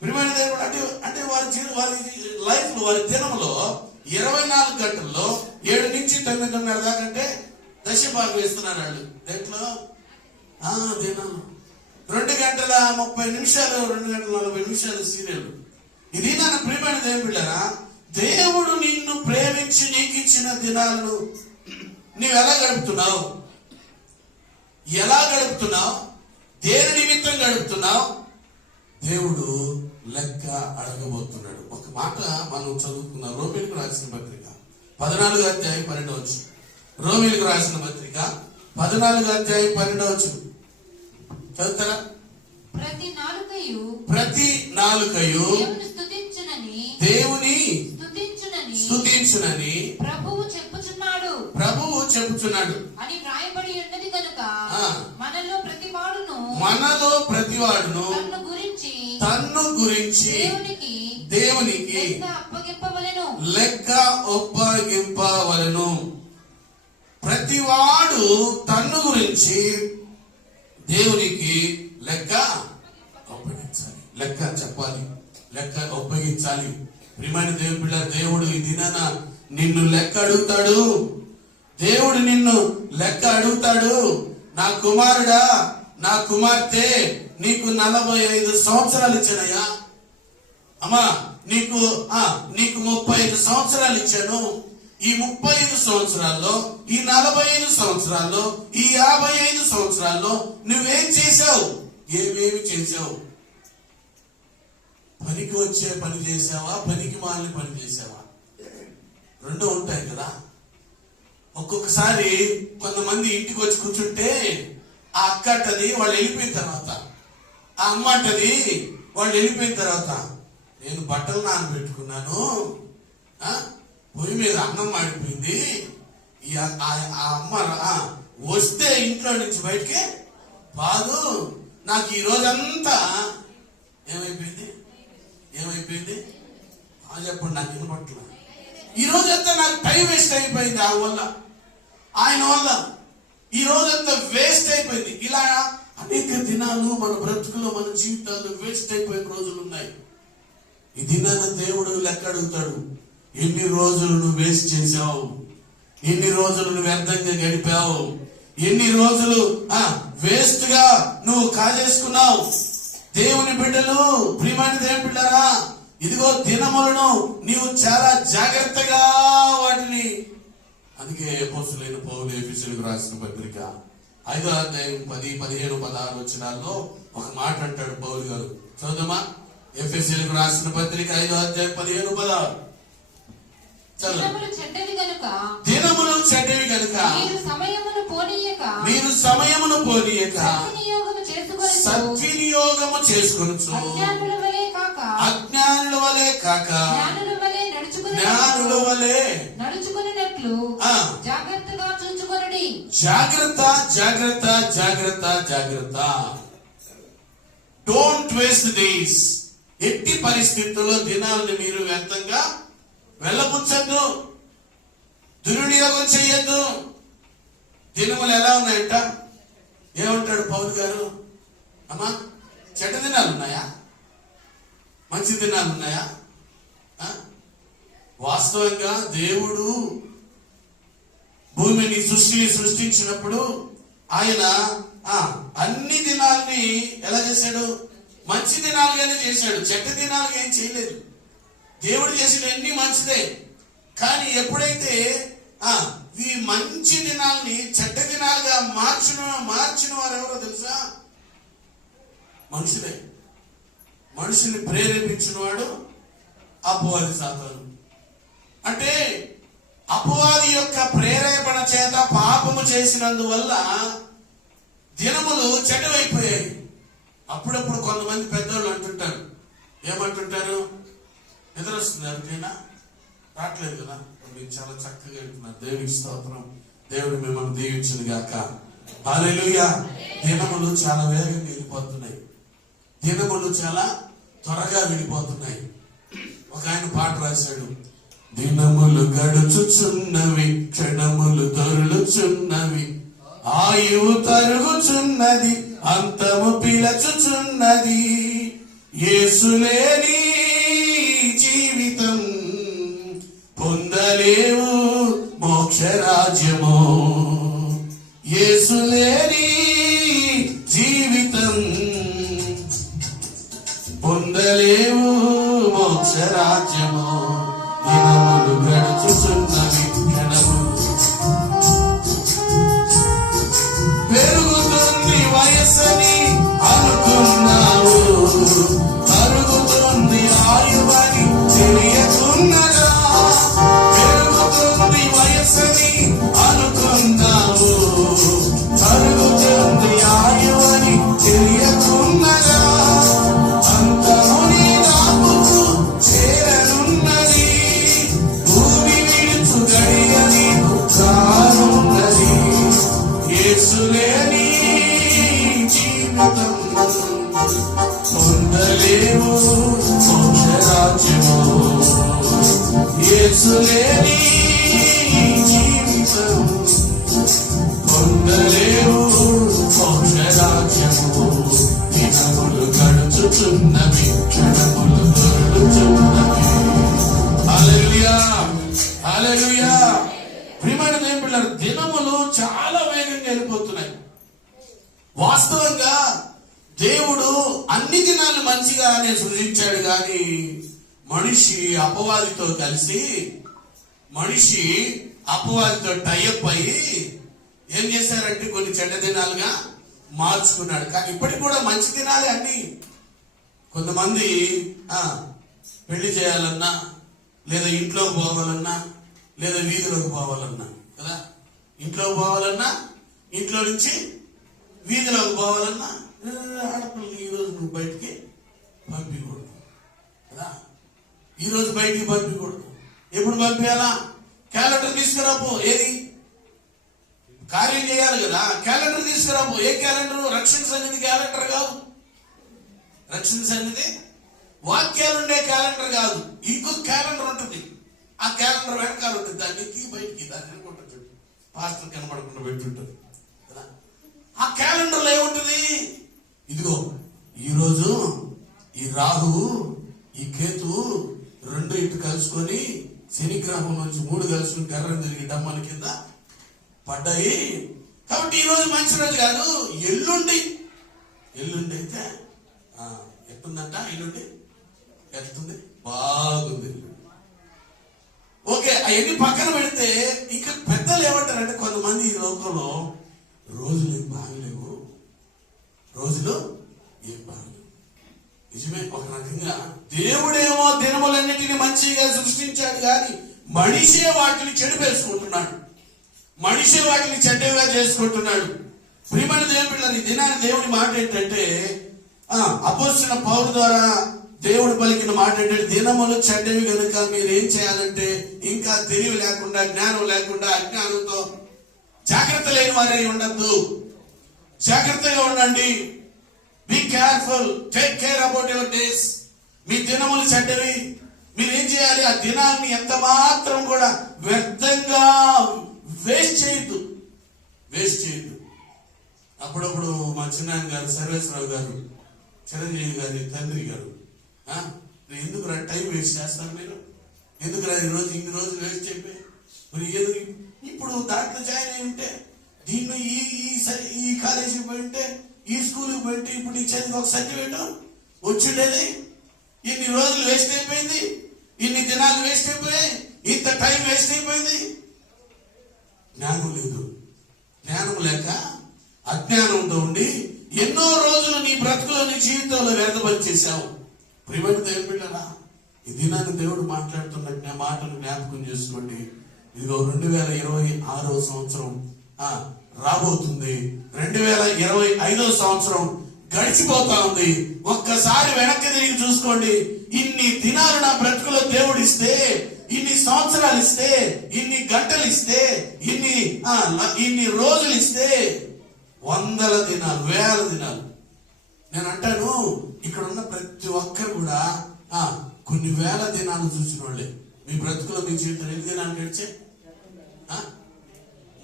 ప్రియమైన దేవుడు అంటే వారి లైఫ్ లో వారి దినంలో 24 గంటల్లో 7 నుంచి 9:30 దాకా అంటే దశభాగం వేస్తున్నారు వాళ్ళు. దేంట్లో దినం 2 గంటల 30 నిమిషాలు 2 గంటల 40 నిమిషాలు సీరియల్. ఇది నన్ను ప్రియమైన దేవుళ్ళరా, దేవుడు నిన్ను ప్రేమించి నీకు ఇచ్చిన దినాలను నీవు ఎలా గడుపుతున్నావు? దేని నిమిత్తం గడుపుతున్నావు? దేవుడు లెక్క అడగబోతున్నాడు. ఒక మాట మనం చదువుకున్నాం. రోమిలకు రాసిన పత్రిక 14వ అధ్యాయం 12వ వచనం. రోమిలకు రాసిన పత్రిక 14వ అధ్యాయం 12వ వచనం చదువుతారా? ప్రతి నాలుకయు దేవుని స్తుతించునని ప్రభువు చెప్పుచున్నాడు అని వ్రాయబడి ఉన్నది కనుక మనలో ప్రతివాడును తన్ను గురించి దేవునికి లెక్క అప్పగింపవలెను. ప్రతివాడు తన్ను గురించి దేవునికి లెక్క అప్పగించాలి, లెక్క చెప్పాలి, లెక్క అప్పగించాలి. ప్రియమైన దేవుని బిడ్డ, దేవుడు ఈ దినాన నిన్ను లెక్క అడుగుతాడు. దేవుడు నిన్ను లెక్క అడుగుతాడు. నా కుమారుడా, నా కుమార్తె, నీకు 45 సంవత్సరాలు ఇచ్చానయ్యా. అమ్మా నీకు 35 సంవత్సరాలు ఇచ్చాను. ఈ 35 సంవత్సరాల్లో, ఈ 45 సంవత్సరాల్లో, ఈ 55 సంవత్సరాల్లో నువ్వేం చేశావు? ఏమేమి చేశావు? పనికి వచ్చే పని చేసావా, పనికి మాలిన పని చేసావా? రెండో ఉంటాయి కదా. ఒక్కొక్కసారి కొంతమంది ఇంటికి వచ్చి కూర్చుంటే ఆ అక్క అంటది వాళ్ళు వెళ్ళిపోయిన తర్వాత, ఆ అమ్మ అంటది వాళ్ళు వెళ్ళిపోయిన తర్వాత, నేను బట్టలు నానబెట్టుకున్నాను, పొయ్యి మీద అన్నం మాడిపోయింది, ఆ అమ్మ వస్తే ఇంట్లో నుంచి బయటికి బాదు, నాకు ఈ రోజంతా ఏమైపోయింది చెప్పండి. నాకు వినపట్ల ఈ రోజంతా నాకు టైం వేస్ట్ అయిపోయింది. ఆయన వల్ల ఈ రోజంతా వేస్ట్ అయిపోయింది. ఇలా అనేక దినాలు మన బ్రతుకులో, మన జీవితాల్లో వేస్ట్ అయిపోయిన రోజులు ఉన్నాయి. ఈ దినాన దేవుడు లెక్క అడుగుతాడు. ఎన్ని రోజులు నువ్వు వేస్ట్ చేసావు? ఎన్ని రోజులు నువ్వు వ్యర్థంగా గడిపావు? ఎన్ని రోజులు వేస్ట్ గా నువ్వు కాజేసుకున్నావు? దేవుని బిడ్డలు, ప్రియమైన దేవుని బిడ్డరా, ఇదిగో దినములను నీవు చాలా జాగ్రత్తగా వాటిని, అందుకే అపోస్తలుడైన పౌలు ఎఫెసీయులకు రాసిన పత్రిక 5వ అధ్యాయం 10, 15, 16 వచనాల్లో ఒక మాట అంటాడు పౌలు గారు. చదువుమా. ఎఫెసీయులకు రాసిన పత్రిక 5వ అధ్యాయం 15, 16. దినములు చెడ్డవి గనుక మీరు సమయమును పోనీయక సద్వినియోగము చేసుకొనుచు అజ్ఞానుల వలె కాక జ్ఞానుల వలె నడుచుకొనున్నట్లు జాగ్రత్తగా చూచుకొనుడి. జాగ్రత్త. Don't waste days. ఎట్టి పరిస్థితుల్లో దినాలను మీరు వ్యర్థంగా వెళ్ళపుచ్చద్దు, దుర్వినియోగం చెయ్యొద్దు. దినములు ఎలా ఉన్నాయంట? ఏమంటాడు పౌలు గారు? అమ్మా, చెడ్డ దినాలు ఉన్నాయా, మంచి దినాలు ఉన్నాయా? వాస్తవంగా దేవుడు భూమిని సృష్టించినప్పుడు ఆయన అన్ని దినాల్ని ఎలా చేశాడు? మంచి దినాలుగానే చేశాడు. చెడ్డ దినాలుగా ఏం చేయలేదు. దేవుడు చేసిన అన్ని మంచిదే. కానీ ఎప్పుడైతే ఈ మంచి దినాల్ని చెడ్డ దినాలుగా మార్చిన వారు ఎవరో తెలుసా? మనుషులే. మనుషుని ప్రేరేపించిన వాడు అపవాది సాతాను. అంటే అపవాది యొక్క ప్రేరేపణ చేత పాపము చేసినందువల్ల దినములు చెడ్డవైపోయాయి. అప్పుడప్పుడు కొంతమంది పెద్దోళ్ళు అంటుంటారు, ఏమంటుంటారు? నిద్ర వస్తుంది ఎవరికైనా? రావట్లేదు కదా, మీరు చాలా చక్కగా వెళ్తున్నారు. దేవునికి స్తోత్రం. దేవుడు మిమ్మల్ని దీవించును గాక. హల్లెలూయా. దినములు చాలా వేగంగా వెళ్ళిపోతున్నాయి. దినములు చాలా త్వరగా వెళ్ళిపోతున్నాయి. ఒక ఆయన పాట రాశాడు, దినములు గడుచుచున్నవి, క్షణములు దొరులుచున్నవి, ఆయువు తరుగుచున్నది, అంతము పిలచుచున్నది. యేసులేని జీవితం పొందలేవు మోక్షరాజ్యము. యేసులేని జీవితం పొందలేవు మోక్షరాజ్యము. దినములు గడుచుచున్నవి, క్షణములు పెరుగుతుంది వయస్సని అనుకున్నావు, తరుగుతుంది ఆయువని తెలియకున్నదా. పెరుగుతుంది వయస్సని అనుకున్నావు, తరుగుతుంది ఆయువని తెలియకున్నదా. అంతముని నాపుకు చేరనున్నది, భూమి విడుచు గడియ నీకు కానున్నది. యేసులేని జీవితం పొందలేవు మోక్షరాజ్యము. యేసులేని జీవితం పొందలేవు మోక్షరాజ్యము. దినములు గడుచుచున్నవి, క్షణములు దొరుకుచున్నవి. హల్లెలూయా, హల్లెలూయా. ప్రియమైన దేవుని పిల్లలు, దినములు చాలా వేగంగా వెళ్ళిపోతున్నాయి. వాస్తవంగా దేవుడు అన్ని దినాలు మంచిగానే సృజించాడు, కానీ మనిషి అపవాదితో కలిసి, మనిషి అపవాదితో టైఅప్ అయ్యి ఏం చేశారంటే కొన్ని చెడ్డ దినాలుగా మార్చుకున్నాడు. కానీ ఇప్పటికి కూడా మంచి దినాలే అన్ని. కొంతమంది పెళ్లి చేయాలన్నా, లేదా ఇంట్లోకి పోవాలన్నా, లేదా వీధిలోకి పోవాలన్నా కదా, ఇంట్లోకి పోవాలన్నా, ఇంట్లో నుంచి వీధిలోకి పోవాలన్నా, ఆడపిల్లలు ఈరోజు నువ్వు బయటికి పంపించకూడదు కదా, ఈరోజు బయటికి పంపించకూడదు. ఎప్పుడు పంపించాలా? క్యాలెండర్ తీసుకురాపో. ఏది కార్యం చేయాలి కదా, క్యాలెండర్ తీసుకురాపో. ఏ క్యాలెండర్? రక్షణ సన్నిధి క్యాలెండర్ కాదు. రక్షణ సన్నిధి వాక్యాలు ఉండే క్యాలెండర్ కాదు. ఇంకో క్యాలెండర్ ఉంటుంది. ఆ క్యాలెండర్ వెనకాల ఉంటుంది. దానికి బయటికి దాన్ని అనుకుంటుంది, పాస్టర్ కనబడకుండా పెట్టుంటుంది కదా. ఆ క్యాలెండర్ లో ఏముంటుంది? ఇదిగో ఈరోజు ఈ రాహువు ఈ కేతువు రెండు ఇటు కలుసుకొని శనిగ్రహం నుంచి 3 కలుసుకుని కర్రను తిరిగి డమ్మల కింద పడ్డాయి. కాబట్టి ఈ రోజు మంచి రోజు కాదు. ఎల్లుండి అయితే ఎట్టుందంట? ఎల్లుండి ఎట్టుంది? బాగుంది. ఓకే, అవన్నీ పక్కన పెడితే ఇంకా పెద్దలు ఏమంటారంటే, కొంతమంది ఈ లోకంలో రోజులు ఏం బాగలేవు, రోజులు ఏం బాగలేవు. నిజమే, ఒక రకంగా దేవుడేమో దినములన్నిటిని మంచిగా సృష్టించాడు, కానీ మనిషే వాటిని చెడిపేసుకుంటున్నాడు, మనిషే వాటిని చెడ్డగా చేసుకుంటున్నాడు. ప్రియమైన దేవుని పిల్లలు, ఈ దినాన్ని దేవుడి మాట ఏంటంటే, అపోస్తలుడైన పౌలు ద్వారా దేవుడు పలికిన మాట ఏంటంటే, దినములు చెడ్డవి కనుక మీరు ఏం చేయాలంటే, ఇంకా తెలివి లేకుండా, జ్ఞానం లేకుండా, అజ్ఞానంతో జాగ్రత్త లేని వారై ఉండద్దు. జాగ్రత్తగా ఉండండి. Be careful, take care about your days. మీ దినములు చెడ్డవి. మీరేం చేయాలి? ఆ దినాన్ని ఎంత మాత్రం కూడా వ్యర్థంగా వేస్ట్ చేయొద్దు. అప్పుడప్పుడు మా చిన్నాయన గారు, సర్వేశ్వరరావు గారు, చిరంజీవి గారి తండ్రి గారు, ఎందుకురా టైం వేస్ట్ చేస్తారు మీరు? ఎందుకురా ఈరోజు ఇన్ని రోజులు వేస్ట్ చెప్పి మరి ఏదో ఇప్పుడు దాంట్లో జాయిన్ అయి ఉంటే, దీన్ని ఈ కాలేజీకి పోయి ఉంటే, ఈ స్కూల్కి పోయి ఉంటే, ఇప్పుడు నీ చేతికి ఒక సర్టిఫికేట్ వచ్చిండేది. ఇన్ని రోజులు వేస్ట్ అయిపోయింది, ఇన్ని దినాలు వేస్ట్ అయిపోయాయి, ఇంత టైం వేస్ట్ అయిపోయింది. జ్ఞానం లేదు. జ్ఞానం లేక అజ్ఞానంతో ఉండి ఎన్నో రోజులు నీ బ్రతుకులో, నీ జీవితంలో వ్యర్థపరిచేశావు. ప్రియమైన దేవుని బిడ్డలారా, ఈ దినాన్ని దేవుడు మాట్లాడుతున్న మాటను జ్ఞాపకం చేసుకోండి. ఇదిగో 2026వ సంవత్సరం రాబోతుంది. 2025వ సంవత్సరం గడిచిపోతా ఉంది. ఒక్కసారి వెనక్కి తిరిగి చూసుకోండి. ఇన్ని దినాలు నా బ్రతుకులో దేవుడు ఇస్తే, ఇన్ని సంవత్సరాలు ఇస్తే, ఇన్ని గంటలు ఇస్తే, ఇన్ని రోజులు ఇస్తే, 100 దినాలు, 1000 దినాలు నేను అంటాను, ఇక్కడ ఉన్న ప్రతి ఒక్కరు కూడా కొన్ని వేల దినాలు చూసిన వాళ్ళే. మీ బ్రతుకులో మీ జీవితం ఎన్ని దినాలు గడిచే?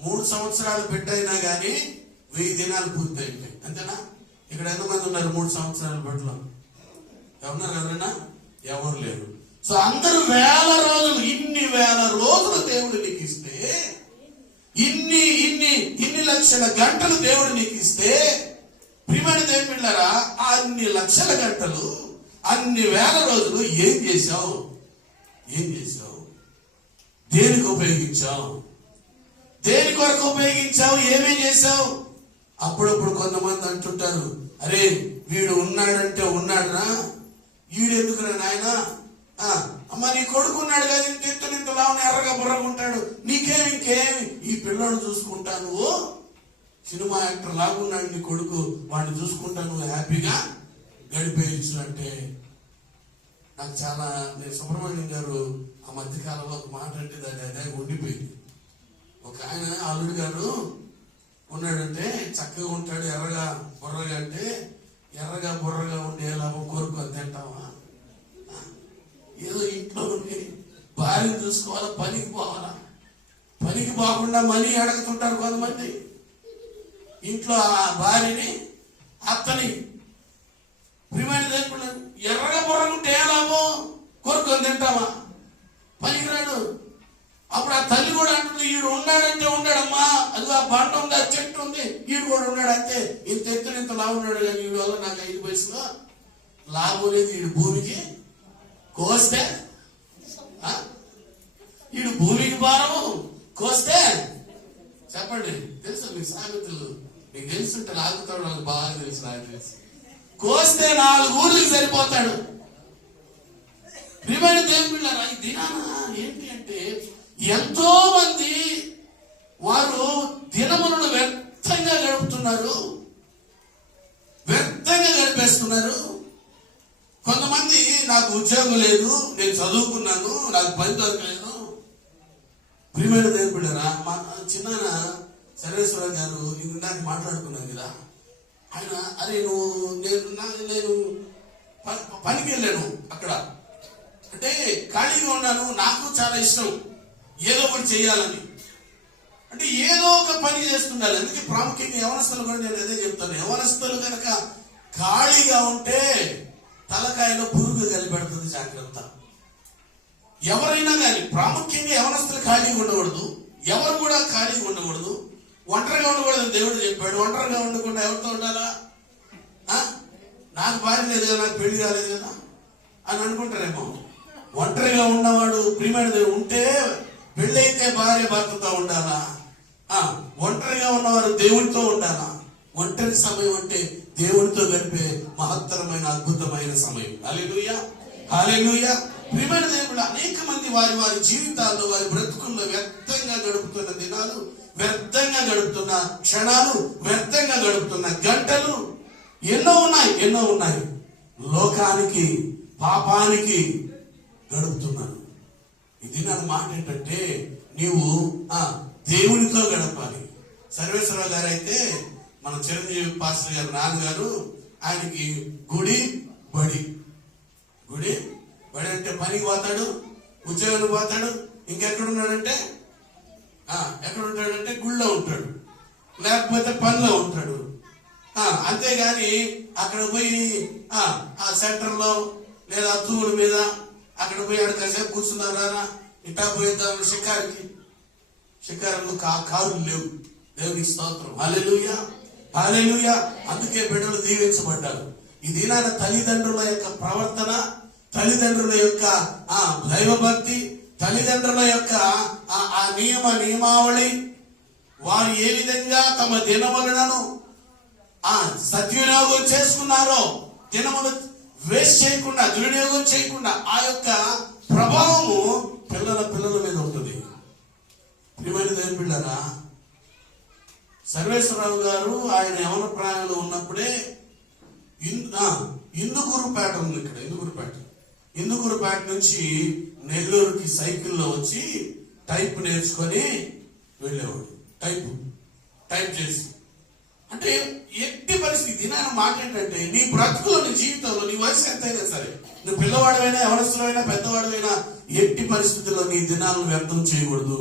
3 సంవత్సరాలు పెట్టయినా కానీ 1000 దినాలు పూర్తి అయిపోయి, అంతేనా? ఇక్కడ ఎంతమంది ఉన్నారు 3 సంవత్సరాల బట్టలో? ఎవరున్నారు? ఎవరైనా? ఎవరు లేరు. సో అందరూ వేల రోజులు, ఇన్ని వేల రోజులు దేవుడు నీకు ఇస్తే, ఇన్ని లక్షల గంటలు దేవుడు నీకు ఇస్తే, ప్రియమైన దేవుని బిడ్డలారా, అన్ని లక్షల గంటలు, అన్ని వేల రోజులు ఏం చేశావు? దేనికి ఉపయోగించావు? దేని కొరకు ఉపయోగించావు? ఏమేం చేశావు? అప్పుడప్పుడు కొంతమంది అంటుంటారు, అరే వీడు ఉన్నాడంటే ఉన్నాడురా, వీడు ఎందుకురా నాయన, అమ్మ నీ కొడుకు ఉన్నాడు కదా, ఇంత లావున ఎర్రగా బుర్రగా ఉంటాడు, ఇంకేమి ఈ పిల్లడు చూసుకుంటా, నువ్వు సినిమా యాక్టర్ లాగున్నాడు నీ కొడుకు, వాడిని చూసుకుంటా నువ్వు హ్యాపీగా గడిపేయచ్చు అంటే, నాకు చాలా, సుబ్రహ్మణ్యం గారు ఆ మధ్యకాలంలో ఒక మాట అంటే అదే ఉండిపోయింది. ఒక ఆయన అల్లుడు గారు ఉన్నాడంటే చక్కగా ఉంటాడు, ఎర్రగా బుర్రగా, అంటే ఎర్రగా బుర్రగా ఉండే లాభం కోరుకు అని తింటావా? ఏదో ఇంట్లో ఉండి భార్యను చూసుకోవాలా, పనికి పోవాలా, పనికి పోకుండా మనీ అడుగుతుంటారు కొంతమంది. ఇంట్లో ఆ భార్యని, అత్తని, ప్రియమైన దేవుడు, ఎర్రగా బుర్రగా ఉంటే ఏ లాభం? కోరుకొని తింటావా? పనికిరాడు. అప్పుడు ఆ తల్లి కూడా అంటుంది, ఈడు ఉన్నాడంటే ఉన్నాడమ్మా, అది ఆ బండ ఉంది, ఆ చెట్టు ఉంది, ఈడు కూడా ఉన్నాడు అంతే, ఇంత లాభం ఉన్నాడు కానీ ఈడు వల్ల నాకు 5 పైసలు లాభం లేదు. ఈడు భూమికి కోస్తే, ఈడు భూమికి భారము కోస్తే, చెప్పండి తెలుసా మీకు సామెతలు? మీకు తెలుసుంటే లాగుతాడు, నాకు బాగా తెలుసు, నాకు తెలుసు. కోస్తే 4 ఊర్లకి సరిపోతాడు. ప్రియమైన దేవుని బిడ్డలారా, ఈ దినాన ఏంటి అంటే, ఎంతో మంది వారు దినములను వ్యర్థంగా గడిపేస్తున్నారు. కొంతమంది నాకు ఉద్యోగం లేదు, నేను చదువుకున్నాను, నాకు పని దొరకలేదు. ప్రియమైన దేవుని బిడ్డలారా, మా చిన్న సర్వేశ్వర గారు ఇందాక మాట్లాడుకున్నాను కదా, ఆయన అరే నేను పనికి వెళ్ళాను అక్కడ, అంటే ఖాళీగా ఉన్నాను, నాకు చాలా ఇష్టం ఏదో ఒకటి చేయాలని, అంటే ఏదో ఒక పని చేస్తుండాలి. అందుకే ప్రాముఖ్యంగా యవనస్తులు కూడా నేను అదే చెప్తాను, యవనస్తులు కనుక ఖాళీగా ఉంటే తలకాయలో పురుగు కలిపెడుతుంది, జాగ్రత్త. ఎవరైనా కానీ ప్రాముఖ్యంగా యవనస్తులు ఖాళీగా ఉండకూడదు, ఎవరు కూడా ఖాళీగా ఉండకూడదు, ఒంటరిగా ఉండకూడదు. దేవుడు చెప్పాడు, ఒంటరిగా ఉండకుండా ఎవరితో ఉండాలా? నాకు భార్య లేదు కదా, నాకు పెళ్లి కాలేదు కదా అని అనుకుంటారేమో. ఒంటరిగా ఉన్నవాడు, ప్రియమైన దేవుడు, ఉంటే పెళ్ళైతే భార్య భర్తతో ఉండాలా, ఒంటరిగా ఉన్నవారు దేవుడితో ఉండాలా. ఒంటరి సమయం అంటే దేవుడితో గడిపే మహత్తరమైన అద్భుతమైన సమయం. హల్లెలూయా, హల్లెలూయా. ప్రియమైన దేవుడు, అనేక మంది వారి జీవితాల్లో, వారి బ్రతుకుల్లో వ్యర్థంగా గడుపుతున్న దినాలు, వ్యర్థంగా గడుపుతున్న క్షణాలు, వ్యర్థంగా గడుపుతున్న గంటలు ఎన్నో ఉన్నాయి. లోకానికి, పాపానికి గడుపుతున్నాను. ఇది నా మాట ఏంటంటే, నీవు దేవునితో గడపాలి. సర్వేశ్వరరావు గారు అయితే, మన చిరంజీవి పాస్టర్ గారు నాన్నగారు, ఆయనకి గుడి బడి అంటే పనికి పోతాడు, ఉద్యోగానికి పోతాడు, ఇంకెక్కడున్నాడంటే ఎక్కడుంటాడంటే గుళ్ళో ఉంటాడు, లేకపోతే పనిలో ఉంటాడు. అంతేగాని అక్కడ పోయి ఆ సెంటర్లో లేదా తూముల మీద అక్కడ పోయి అక్కడిసేపు కూర్చున్నారా, ఇట్టా పోయిద్దాం షికారులు కారులు లేవు. దేవునికి స్తోత్రం. హల్లెలూయా, హల్లెలూయా. అందుకే బిడ్డలు దీవించబడ్డారు. ఈ దినాన తల్లిదండ్రుల యొక్క ప్రవర్తన, తల్లిదండ్రుల యొక్క దైవభక్తి, తల్లిదండ్రుల యొక్క ఆ నియమావళి, వారు ఏ విధంగా తమ దినములను సద్వినియోగం చేసుకున్నారో, దినములు వేస్ట్ చేయకుండా, దుర్వినియోగం చేయకుండా, ఆ యొక్క ప్రభావము పిల్లల మీద ఉంటుంది. ప్రియమైన దేవుని బిడ్డలారా, సర్వేశ్వరరావు గారు ఆయన యవన ప్రాయంలో ఉన్నప్పుడే ఇందుకూరుపేట ఉంది, ఇక్కడ ఇందుకూరుపేట నుంచి నెల్లూరుకి సైకిల్లో వచ్చి టైప్ నేర్చుకొని వెళ్ళేవాడు. టైప్ చేసి అంటే ఎట్టి పరిస్థితి నా మాట ఏంటంటే, నీ బ్రతుకులో, నీ జీవితంలో, నీ వయసు ఎంతైనా సరే, నువ్వు పిల్లవాడైనా, ఎవరస్తులైనా, పెద్దవాడైనా, ఎట్టి పరిస్థితుల్లో నీ దినాలను వ్యర్థం చేయకూడదు.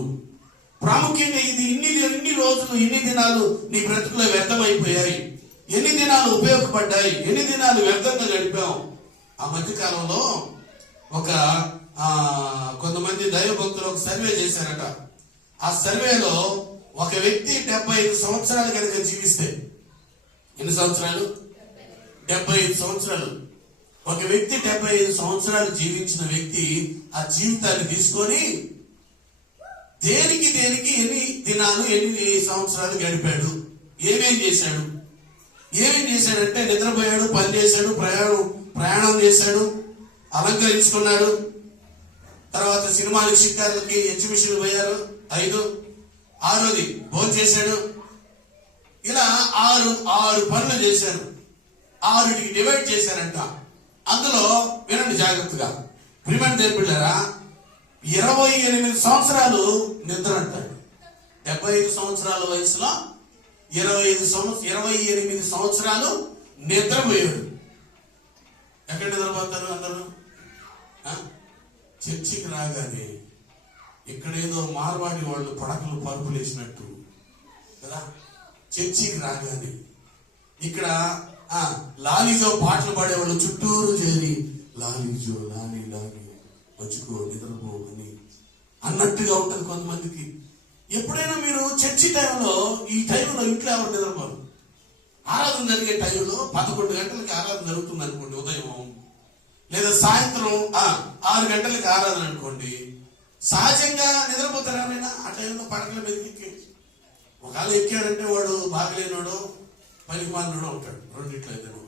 ప్రాముఖ్యంగా ఇది ఇన్ని రోజులు, ఇన్ని దినాలు నీ బ్రతుకులో వ్యర్థమైపోయాయి, ఎన్ని దినాలు ఉపయోగపడ్డాయి, ఎన్ని దినాలు వ్యర్థంగా గడిపాం. ఆ మధ్య కాలంలో కొంతమంది దైవ భక్తులు ఒక సర్వే చేశారట. ఆ సర్వేలో ఒక వ్యక్తి 75 సంవత్సరాలు కనుక జీవిస్తే, ఎన్ని సంవత్సరాలు? 75 సంవత్సరాలు. ఒక వ్యక్తి 75 సంవత్సరాలు జీవించిన వ్యక్తి ఆ జీవితాన్ని తీసుకొని దేనికి ఎన్ని దినాలు, ఎన్ని సంవత్సరాలు గడిపాడు, ఏమేం చేశాడంటే, నిద్రపోయాడు, పని చేశాడు, ప్రయాణం చేశాడు, అలంకరించుకున్నాడు, తర్వాత సినిమాలకి, షికార్లకి, ఎగ్జిబిషన్ పోయారు 5, 6ది భోజనం చేశాడు. ఇలా 6 పనులు చేశారు. 6టికి డివైడ్ చేశారంట. అందులో వినండి జాగ్రత్తగా, ప్రియమైన దేవుని బిడ్డలారా, 28 సంవత్సరాలు నిద్ర అంటాడు. 75 సంవత్సరాల వయసులో 28 సంవత్సరాలు నిద్రపోయాడు. ఎక్కడ నిద్రపోతారు అందరూ? చర్చికి రాగానే ఇక్కడేదో మార్వాడి వాళ్ళు పడకలు పరుపులు వేసినట్టు కదా, చర్చికి రాగానే ఇక్కడ లాలీజో పాటలు పాడేవాళ్ళు చుట్టూరు చేరి లాలీజో లాలీ లాలీ వచ్చుకో నిద్రపో అని అన్నట్టుగా ఉంటుంది కొంతమందికి. ఎప్పుడైనా మీరు చర్చి టైంలో, ఈ టైంలో ఇంట్లో ఎవరు నిద్రపోరు. ఆరాధన జరిగే టైంలో 11 గంటలకి ఆరాధన జరుగుతుంది అనుకోండి, ఉదయం, లేదా సాయంత్రం 6 గంటలకి ఆరాధన అనుకోండి. సహజంగా నిద్రపోతారా? ఆ టైంలో పడకల మీదకి ఎక్కి, ఒకవేళ ఎక్కాడంటే వాడు బాగలేనోడో పనికి మాలినోడో ఉంటాడు, రెండిట్లో ఇద్దరు.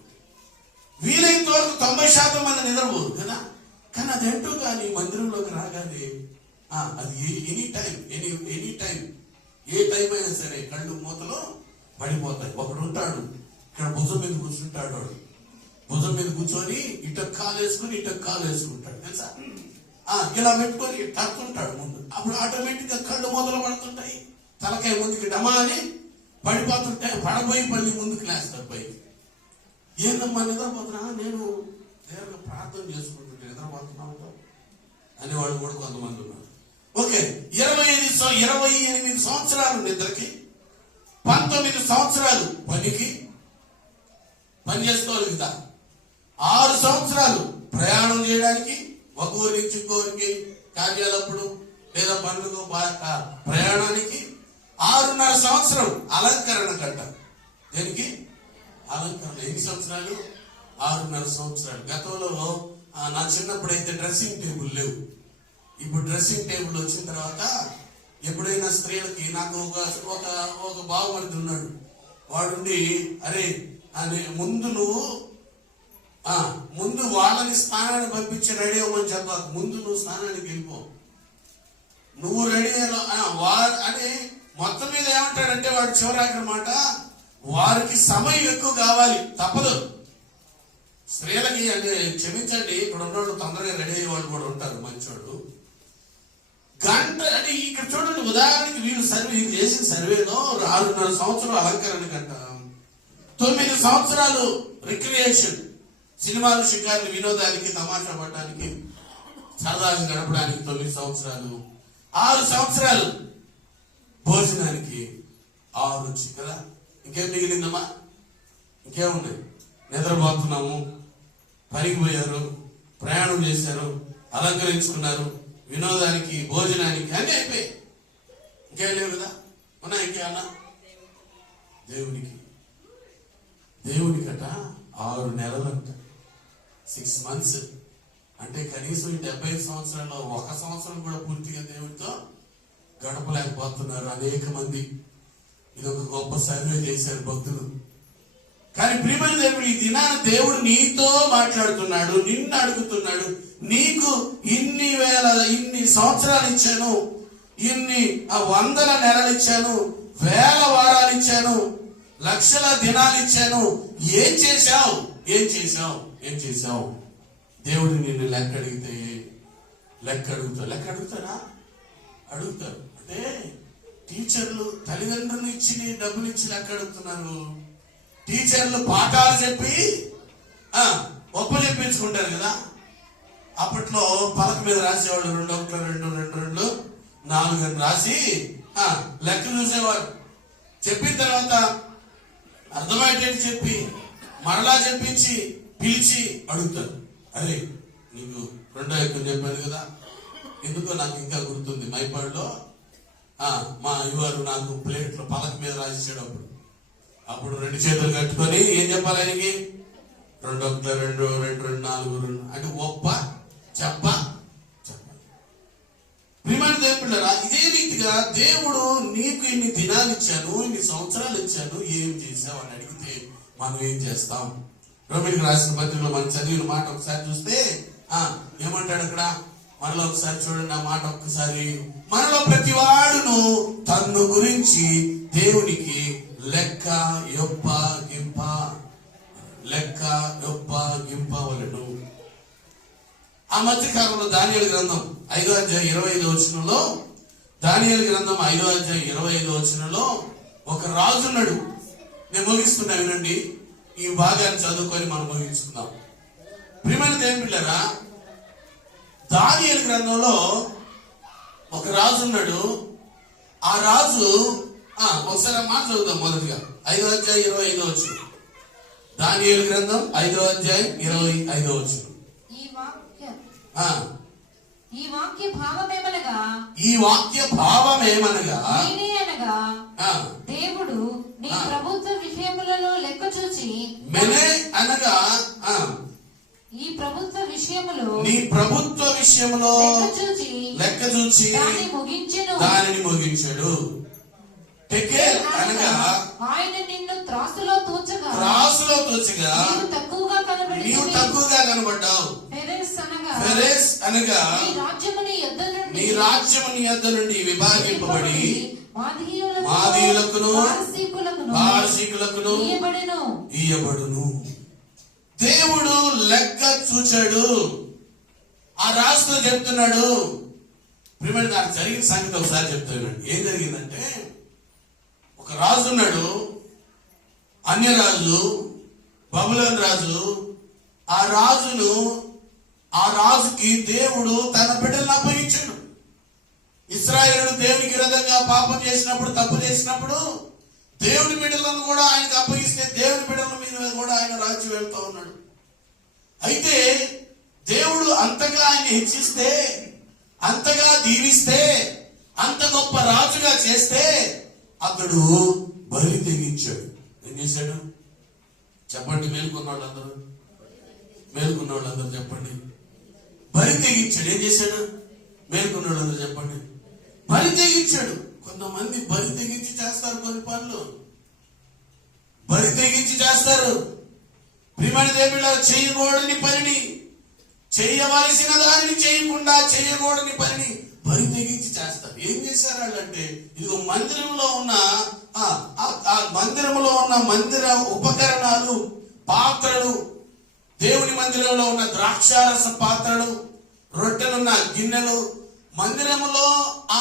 వీలైనంత వరకు 90% మంది నిద్రపోరు కదా. కానీ అదేంటో కానీ మందిరంలోకి రాగానే అది ఎనీ టైం ఏ టైం అయినా సరే కళ్ళు మూతలో పడిపోతాయి. ఒకడు ఉంటాడు ఇక్కడ భుజం మీద కూర్చుంటాడు, వాడు భుజం మీద కూర్చొని ఇటు కాలు వేసుకుంటాడు తెలుసా. ఇలా పెట్టుకొని తడుతుంటాడు ముందు. అప్పుడు ఆటోమేటిక్ గా కళ్ళు మూతలు పడుతుంటాయి, తలకాయ ముందుకి డమా అని పడిపోతుంటాయి. పడబోయి మళ్ళీ ముందుకు లేస్తాడు పైకి. ఏందమ్మా నిద్రపోతున్నా? నేను దేవుడికి ప్రార్థన చేసుకుంటుంటే నిద్రపోతున్నావు అనేవాళ్ళు కూడా కొంతమంది ఉన్నారు. ఓకే, 28 సంవత్సరాలు నిద్రకి, 19 సంవత్సరాలు పని చేసుకోవాలి కదా, 6 సంవత్సరాలు ప్రయాణం చేయడానికి, ఒక ఊరి నుంచి ఇంకోరికి కార్యాలప్పుడు లేదా పండుగ ప్రయాణానికి, 6.5 సంవత్సరం అలంకరణ కట్ట. దేనికి? అలంకరణ. ఎన్ని సంవత్సరాలు? 6.5 సంవత్సరాలు. గతంలో నా చిన్నప్పుడైతే డ్రెస్సింగ్ టేబుల్ లేవు. ఇప్పుడు డ్రెస్సింగ్ టేబుల్ వచ్చిన తర్వాత ఎప్పుడైనా స్త్రీలకి, నాకు ఒక బావమరిది ఉన్నాడు, వాడుండి అరే ముందు వాళ్ళని స్నానాన్ని పంపించి రెడీ అవ్వమని చెప్పాక, ముందు నువ్వు స్నానానికి వెళ్ళిపో, నువ్వు రెడీ అని మొత్తం మీద ఏమంటాడంటే వాడు చివరాఖరి మాట, వారికి సమయం ఎక్కువ కావాలి, తప్పదు. స్త్రీలకి అంటే క్షమించండి, ఇక్కడ ఉన్నవాళ్ళు తొందరగా రెడీ అయ్యే వాళ్ళు కూడా ఉంటారు, మంచోడు. గంట అంటే ఇక్కడ చూడండి, ఉదాహరణకి వీళ్ళు చేసిన సర్వేలో 6.5 సంవత్సరాలు అలంకరణ గంట, 9 సంవత్సరాలు రిక్రియేషన్, సినిమాలు, షికార్లు, వినోదానికి, తమాషా పడడానికి, సరదాగా గడపడానికి 9 సంవత్సరాలు, 6 సంవత్సరాలు భోజనానికి, 6 కదా. ఇంకేం మిగిలిందమ్మా? ఇంకేమున్నాయి? నిద్రపోతున్నాము, పనికి పోయారు, ప్రయాణం చేశారు, అలంకరించుకున్నారు, వినోదానికి, భోజనానికి అన్నీ అయిపోయాయి. ఇంకేం లేవు కదా. ఉన్నా ఇంకేమన్నా? దేవునికట 6 నెలలంట, 6 months. అంటే కనీసం 75 సంవత్సరాల్లో 1 సంవత్సరం కూడా పూర్తిగా దేవుడితో గడపలేకపోతున్నారు అనేక మంది. ఇది ఒక గొప్ప సర్వే చేశారు భక్తులు. కానీ ప్రియమైన దేవుడు, ఈ దినాన దేవుడు నీతో మాట్లాడుతున్నాడు, నిన్ను అడుగుతున్నాడు. నీకు ఇన్ని సంవత్సరాలు ఇచ్చాను, ఇన్ని 100 నెలలు ఇచ్చాను, 1000 వారాలు ఇచ్చాను, లక్షల దినాలు ఇచ్చాను, ఏం చేశావు? దేవుడు నిన్ను లెక్క అడిగితే లెక్క అడుగుతారా? అడుగుతారు. అంటే టీచర్లు తల్లిదండ్రులు ఇచ్చి డబ్బులు ఇచ్చి లెక్క అడుగుతున్నారు. టీచర్లు పాఠాలు చెప్పి ఒప్ప చెప్పించుకుంటారు కదా. అప్పట్లో పలక మీద రాసేవాళ్ళు 2 1 2 2 2 4 అని రాసి లెక్క చూసేవాడు. చెప్పిన తర్వాత అర్థమయ్యేటట్టు చెప్పి మరలా చెప్పించి పిలిచి అడుగుతారు, అరే నీకు 2 ఎక్కువ చెప్పాను కదా. ఎందుకో నాకు ఇంకా గుర్తుంది, మైపాడులో మా అయ్యవారు నాకు ప్లేట్లో పలక మీద రాసిచ్చాడు. అప్పుడు 2 చేతులు కట్టుకొని ఏం చెప్పాలి ఆయనకి, 2 1 2 2 2 4 2 అంటే ఒప్ప చెప్పాలి. ప్రియమైన దేవుడా, ఇదే రీతిగా దేవుడు నీకు ఇన్ని దినాలు ఇచ్చాను, ఇన్ని సంవత్సరాలు ఇచ్చాను, ఏం చేసావు అని అడిగితే మనం ఏం చేస్తాం? రోమిలికి రాసిన పత్రికలో మనం చదివిన మాట ఒకసారి చూస్తే ఏమంటాడు అక్కడ? మనలో ఒకసారి చూడండి ఆ మాట ఒక్కసారి. మనలో ప్రతి వాడును తన్ను గురించి దేవునికి లెక్క యొప్పగింపవలెను. ఆ మధ్య కాలంలో దానియేలు గ్రంథం 5వ అధ్యాయం 25వ వచనంలో, దానియేలు గ్రంథం 5వ అధ్యాయం 25వ వచనంలో ఒక రాజున్నాడు. నేను ముగిస్తున్నా, వినండి. ఈ భాగాన్ని చదువుకొని మనం ముగించుకుందాం. ప్రియమైన దేవుని బిడ్డలారా, దానియేలు గ్రంథంలో ఒక రాజు ఉన్నాడు. ఆ రాజు ఒకసారి మాట చదువుతాం. మొదటిగా 5వ అధ్యాయం 25వ వచనం. దానియేలు గ్రంథం 5వ అధ్యాయం 25వ వచనం. ఈ వాక్య భావమేమనగా దేవుడు నీ ప్రభుత్వ విషయములలో లెక్క చూచి అనగా ఈ ప్రభుత్వ విషయములో నీ ప్రభుత్వ విషయంలో లెక్క చూచి దానిని ముగించాడు. టెకేల్ అనగా ఆయన నిన్ను త్రాసులో తూచగా నీవు తక్కువగా కనబడ్డావు. ఫెరెస్ అనగా నీ రాజ్యము నీ యొద్ద నుండి విభాగింపబడి మాదీయులకును పారసీకులకును ఇయ్యబడును. దేవుడు లెక్క చూచాడు. ఆ రాజుతో చెప్తున్నాడు. ప్రియమైన నాకు జరిగిన సంగతి ఒకసారి చెప్తాను. ఏం జరిగిందంటే, ఒక రాజు ఉన్నాడు, అన్యరాజు, బబులోను రాజు. ఆ రాజుకి దేవుడు తన బిడ్డలను అప్పగించాడు. ఇశ్రాయేలు దేవునికి విరోధంగా పాపం చేసినప్పుడు, తప్పు చేసినప్పుడు దేవుని బిడ్డలను కూడా ఆయనకు అప్పగిస్తే దేవుని బిడ్డల మీద కూడా ఆయన రాజ్యం వెళ్తూ ఉన్నాడు. అయితే దేవుడు అంతగా ఆయన హెచ్చిస్తే, అంతగా దీవిస్తే, అంత గొప్ప రాజుగా చేస్తే అతడు బలి తెగించాడు. ఏం చేశాడు చెప్పండి? మేలుకున్న వాళ్ళందరూ చెప్పండి. బలి తెగించాడు. ఏం చేశాడు? మేలుకున్న వాళ్ళందరూ చెప్పండి. బలి తెగించాడు. కొంతమంది బలి తెగించి చేస్తారు, కొన్ని పనులు బలి తెగించి చేస్తారు. ప్రియమైన దేవుడా, చేయకూడని పనిని, చేయవలసిన దానిని చేయకుండా చేయకూడని పనిని బలి తెగించి చేస్తారు. ఏం చేశారు వాళ్ళంటే, ఇదిగో మందిరంలో ఉన్న మందిర ఉపకరణాలు, పాత్రలు, దేవుని మందిరంలో ఉన్న ద్రాక్షారస పాత్రలు, రొట్టెలున్న గిన్నెలు, మందిరంలో ఆ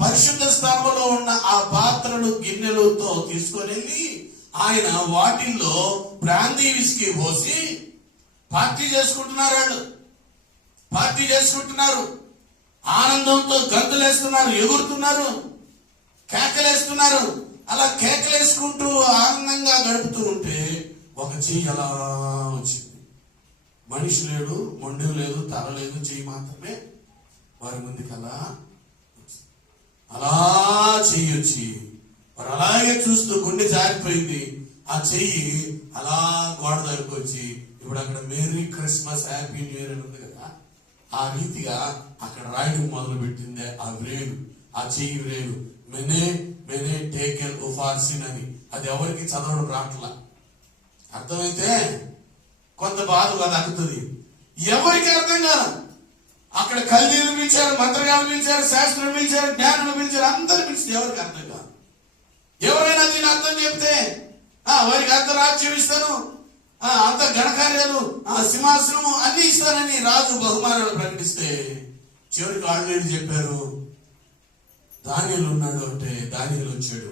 పరిశుద్ధ స్థానంలో ఉన్న ఆ పాత్రలు, గిన్నెలతో తీసుకొని వెళ్ళి ఆయన వాటిల్లో బ్రాందీ విస్కీ పోసి పార్టీ చేసుకుంటున్నారు. ఆనందంతో గంతులేస్తున్నారు, ఎగురుతున్నారు, కేకలేస్తున్నారు. అలా కేకలేసుకుంటూ ఆనందంగా గడుపుతూ ఉంటే ఒక చెయ్యి అలా వచ్చింది. మనిషి లేడు, మొండెం లేదు, తల లేదు, చెయ్యి మాత్రమే వారి ముందుకు అలా చెయ్యి వచ్చి వారు అలాగే చూస్తూ గుండె జారిపోయింది. ఆ చెయ్యి అలా గోడ దగ్గరకు వచ్చి, ఇప్పుడు అక్కడ merry Christmas happy new year అని ఉంది కదా, ఆ రీతిగా అక్కడ రాయడం మొదలు పెట్టిందే ఆ వ్రేలు, ఆ చెయ్యి వ్రేలు. మెనే టేకెల్ ఉఫార్సిన్ అని. అది ఎవరికి చదవడం రాట్లా. అర్థమైతే కొంత బాధ తగ్గుతుంది. ఎవరికి అర్థం కాదు. అక్కడ కల్దీలు పిలిచారు, మంత్రగాలు పిలిచారు, శాస్త్రం పిలిచారు, జ్ఞానులు పిలిచారు, అందరు పిలిచి ఎవరికి అర్థం కాదు. ఎవరైనా దీని అర్థం చెప్తే వారికి అంత రాజ్యం ఇస్తాను, అంత ఘనకార్యాలు, సింహాసనం అన్ని ఇస్తానని రాజు బహుమానాలు ప్రకటిస్తే చివరికి వాళ్ళు చెప్పారు, దానియేలు ఉన్నాడు అంటే దానియేలు వచ్చాడు.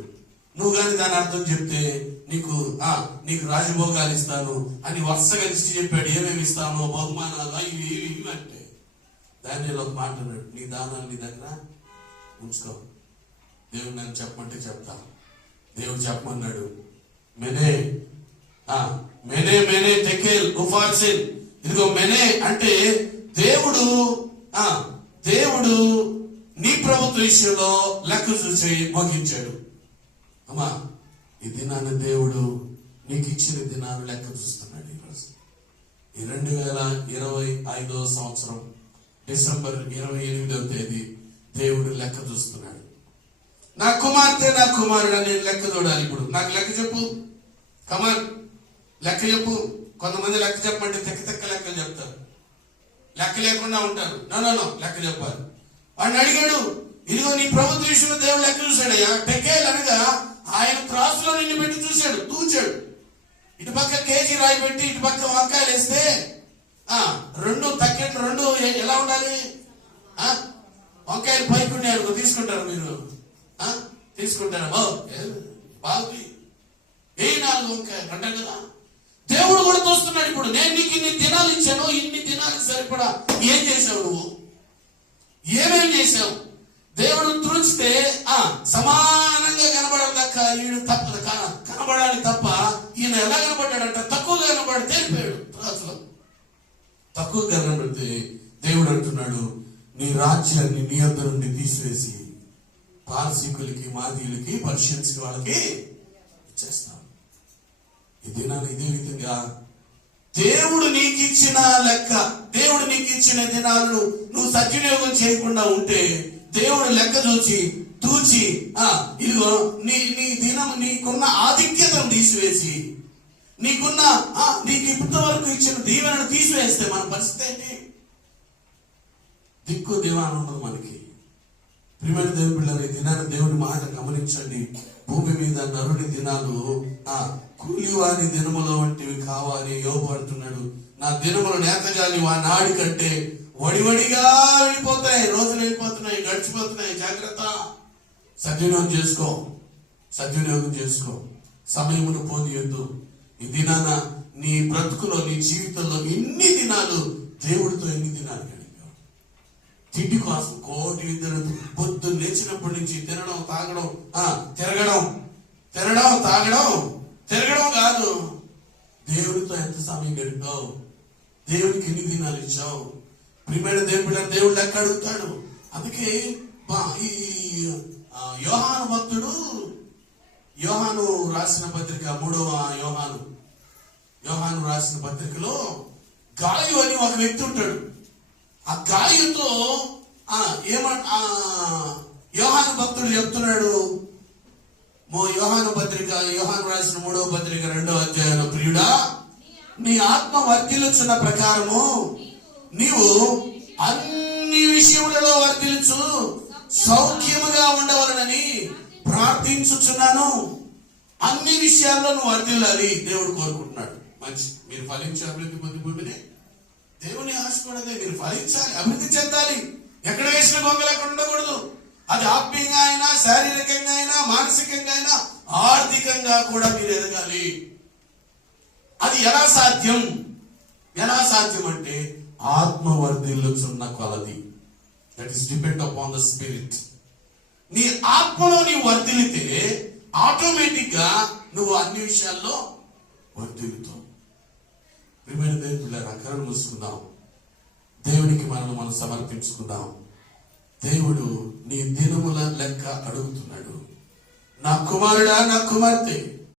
నువ్వు కానీ దాని అర్థం చెప్తే నీకు రాజభోగాలు ఇస్తాను అని వరుసగా లిస్ట్ చెప్పాడు. ఏమేమి ఇస్తాను, బహుమానాలు, ఇవి ఇవి ఇవి అంటే దానిలో ఒక మాట అన్నాడు, నీ దానాలు నీ దగ్గర ఉంచుకో, దేవుడు నన్ను చెప్పమంటే చెప్తా. దేవుడు చెప్పమన్నాడు, మెనే మెనే మెనే టెకేల్ ఉఫార్సిన్. ఇదిగో మెనే అంటే దేవుడు నీ ప్రభుత్వ విషయంలో లెక్క చూసి మోగించాడు. అమ్మా, ఈ దినాన్ని దేవుడు నీకు ఇచ్చిన దినాలు లెక్క చూస్తున్నాడు. ఈరోజు ఈ 2025 సంవత్సరం డిసెంబర్ 28వ తేదీ దేవుడు లెక్క చూస్తున్నాడు. నా కుమార్తె నా కుమారుడు అని లెక్క చూడాలి. ఇప్పుడు నాకు లెక్క చెప్పు, కమాన్ లెక్క చెప్పు. కొంతమంది లెక్క చెప్పమంటే తెక్క లెక్కలు చెప్తారు, లెక్క లేకుండా ఉంటారు. నో లెక్క చెప్పాలి. వాడిని అడిగాడు, ఇదిగో నీ ప్రభుత్వ విషయంలో దేవుడు లెక్క చూశాడయ్యా. టెకేల్ అనగా ఆయన త్రాసులో నిన్ను పెట్టి చూశాడు, తూచాడు. ఇటు పక్క కేజీ రాయి పెట్టి ఇటు పక్క వంకాయలు వేస్తే రెండు తక్కెట్లు రెండు ఎలా ఉండాలి? వంకాయలు పైకి ఉన్నాయి తీసుకుంటారు, మీరు తీసుకుంటారా? బాగుంది, ఏ 4 వంకాయలు అంటారు కదా. దేవుడు కూడా చూస్తున్నాడు. ఇప్పుడు నేను నీకు ఇన్ని దినాలు ఇచ్చాను, ఇన్ని దినాలకు సరిపడా ఏం చేశావు, నువ్వు ఏమేం చేశావు? దేవుడు తుడిచితే సమానంగా కనబడదాక ఈయన తప్ప కనబడాలి తప్ప, ఈయన ఎలా కనబడ్డాడంట, తక్కువగా కనబడి తెలిపాడు. అసలు తక్కువగా కనబడితే దేవుడు అంటున్నాడు, నీ రాజ్యాన్ని నీ యొద్ద నుండి తీసివేసి పారసీకులకి, మాదీయులకి, పర్షియన్స్ వాళ్ళకి ఇచ్చేస్తాం. ఈ దినాలు ఇదే విధంగా దేవుడు నీకు ఇచ్చిన లెక్క, దేవుడు నీకు ఇచ్చిన దినాలను నువ్వు సద్వినియోగం చేయకుండా ఉంటే దేవుడు లెక్క చూచి తూచి ఇదిగో నీ దినం నీకున్న ఆధిక్యతను తీసివేసి నీకు ఇప్పటి వరకు ఇచ్చిన దీవెనను తీసివేస్తే మన పరిస్థితి ఏంటి? దిక్కు దివాణం ఉండదు మనకి. ప్రియమైన దేవుని పిల్లలు, దినాన్ని దేవుని మాట గమనించండి. భూమి మీద నరుని దినాలు కూలివాని దినముల వంటివి కావాలి. యోబు అంటున్నాడు, నా దినములు నేతగాని నాడి కంటే వడివడిగా వెళ్ళిపోతాయి, రోజులు వెళ్ళిపోతున్నాయి, గడిచిపోతున్నాయి. జాగ్రత్త, సద్వినియోగం చేసుకో, సమయమును పోనీయొద్దు. ఈ దినాన నీ బ్రతుకులో, నీ జీవితంలో ఎన్ని దినాలు దేవుడితో ఎన్ని దినాలు గడిపావు? తిండి కోసం కోటి విద్యలు, పొద్దు లేచినప్పటి నుంచి తినడం, తాగడం, తిరగడం కాదు. దేవుడితో ఎంత సమయం గడిపావు? దేవుడికి ఎన్ని దినాలు ఇచ్చావు? ప్రియమైన దేవుడు లెక్క అడుగుతాడు. అందుకే ఈ యోహాను భక్తుడు, యోహాను రాసిన పత్రిక 3వ యోహాను రాసిన పత్రికలో గాయు అని ఒక వ్యక్తి ఉంటాడు. ఆ గాయుతో యోహాను భక్తుడు చెప్తున్నాడు. యోహాను రాసిన 3వ పత్రిక 2వ అధ్యాయంలో, ప్రియుడా, నీ ఆత్మ వర్ధిల్లుచున్న ప్రకారము నీవు అన్ని విషయములలో వర్ధిల్లుచు సౌఖ్యముగా ఉండవలనని ప్రార్థించుచున్నాను. అన్ని విషయాల్లో నువ్వు వర్ధిల్లాలి దేవుడు కోరుకుంటున్నాడు. మంచి, మీరు ఫలించి అభివృద్ధి పొంది భూమిని దేవుని ఆశ కూడా మీరు ఫలించాలి, అభివృద్ధి చెందాలి. ఎక్కడ వేసిన గొంగలు ఎక్కడ ఉండకూడదు. అది ఆత్మీయంగా అయినా, శారీరకంగా అయినా, మానసికంగా అయినా, ఆర్థికంగా కూడా మీరు ఎదగాలి. అది ఎలా సాధ్యం అంటే ఆత్మ వర్ధిల్లుచున్న కొలది. That is depend upon the spirit. నీ ఆత్మలో నీవు వర్ధిల్లితే ఆటోమేటిక్ గా నువ్వు అన్ని విషయాల్లో వర్ధిల్లుతావు. ప్రియమైన దేవుళ్ళారా, కళ్ళు మూసుకుందాం, దేవునికి మనం సమర్పించుకుందాం. దేవుడు నీ దినముల లెక్క అడుగుతున్నాడు. నా కుమారుడా, నా కుమార్తె,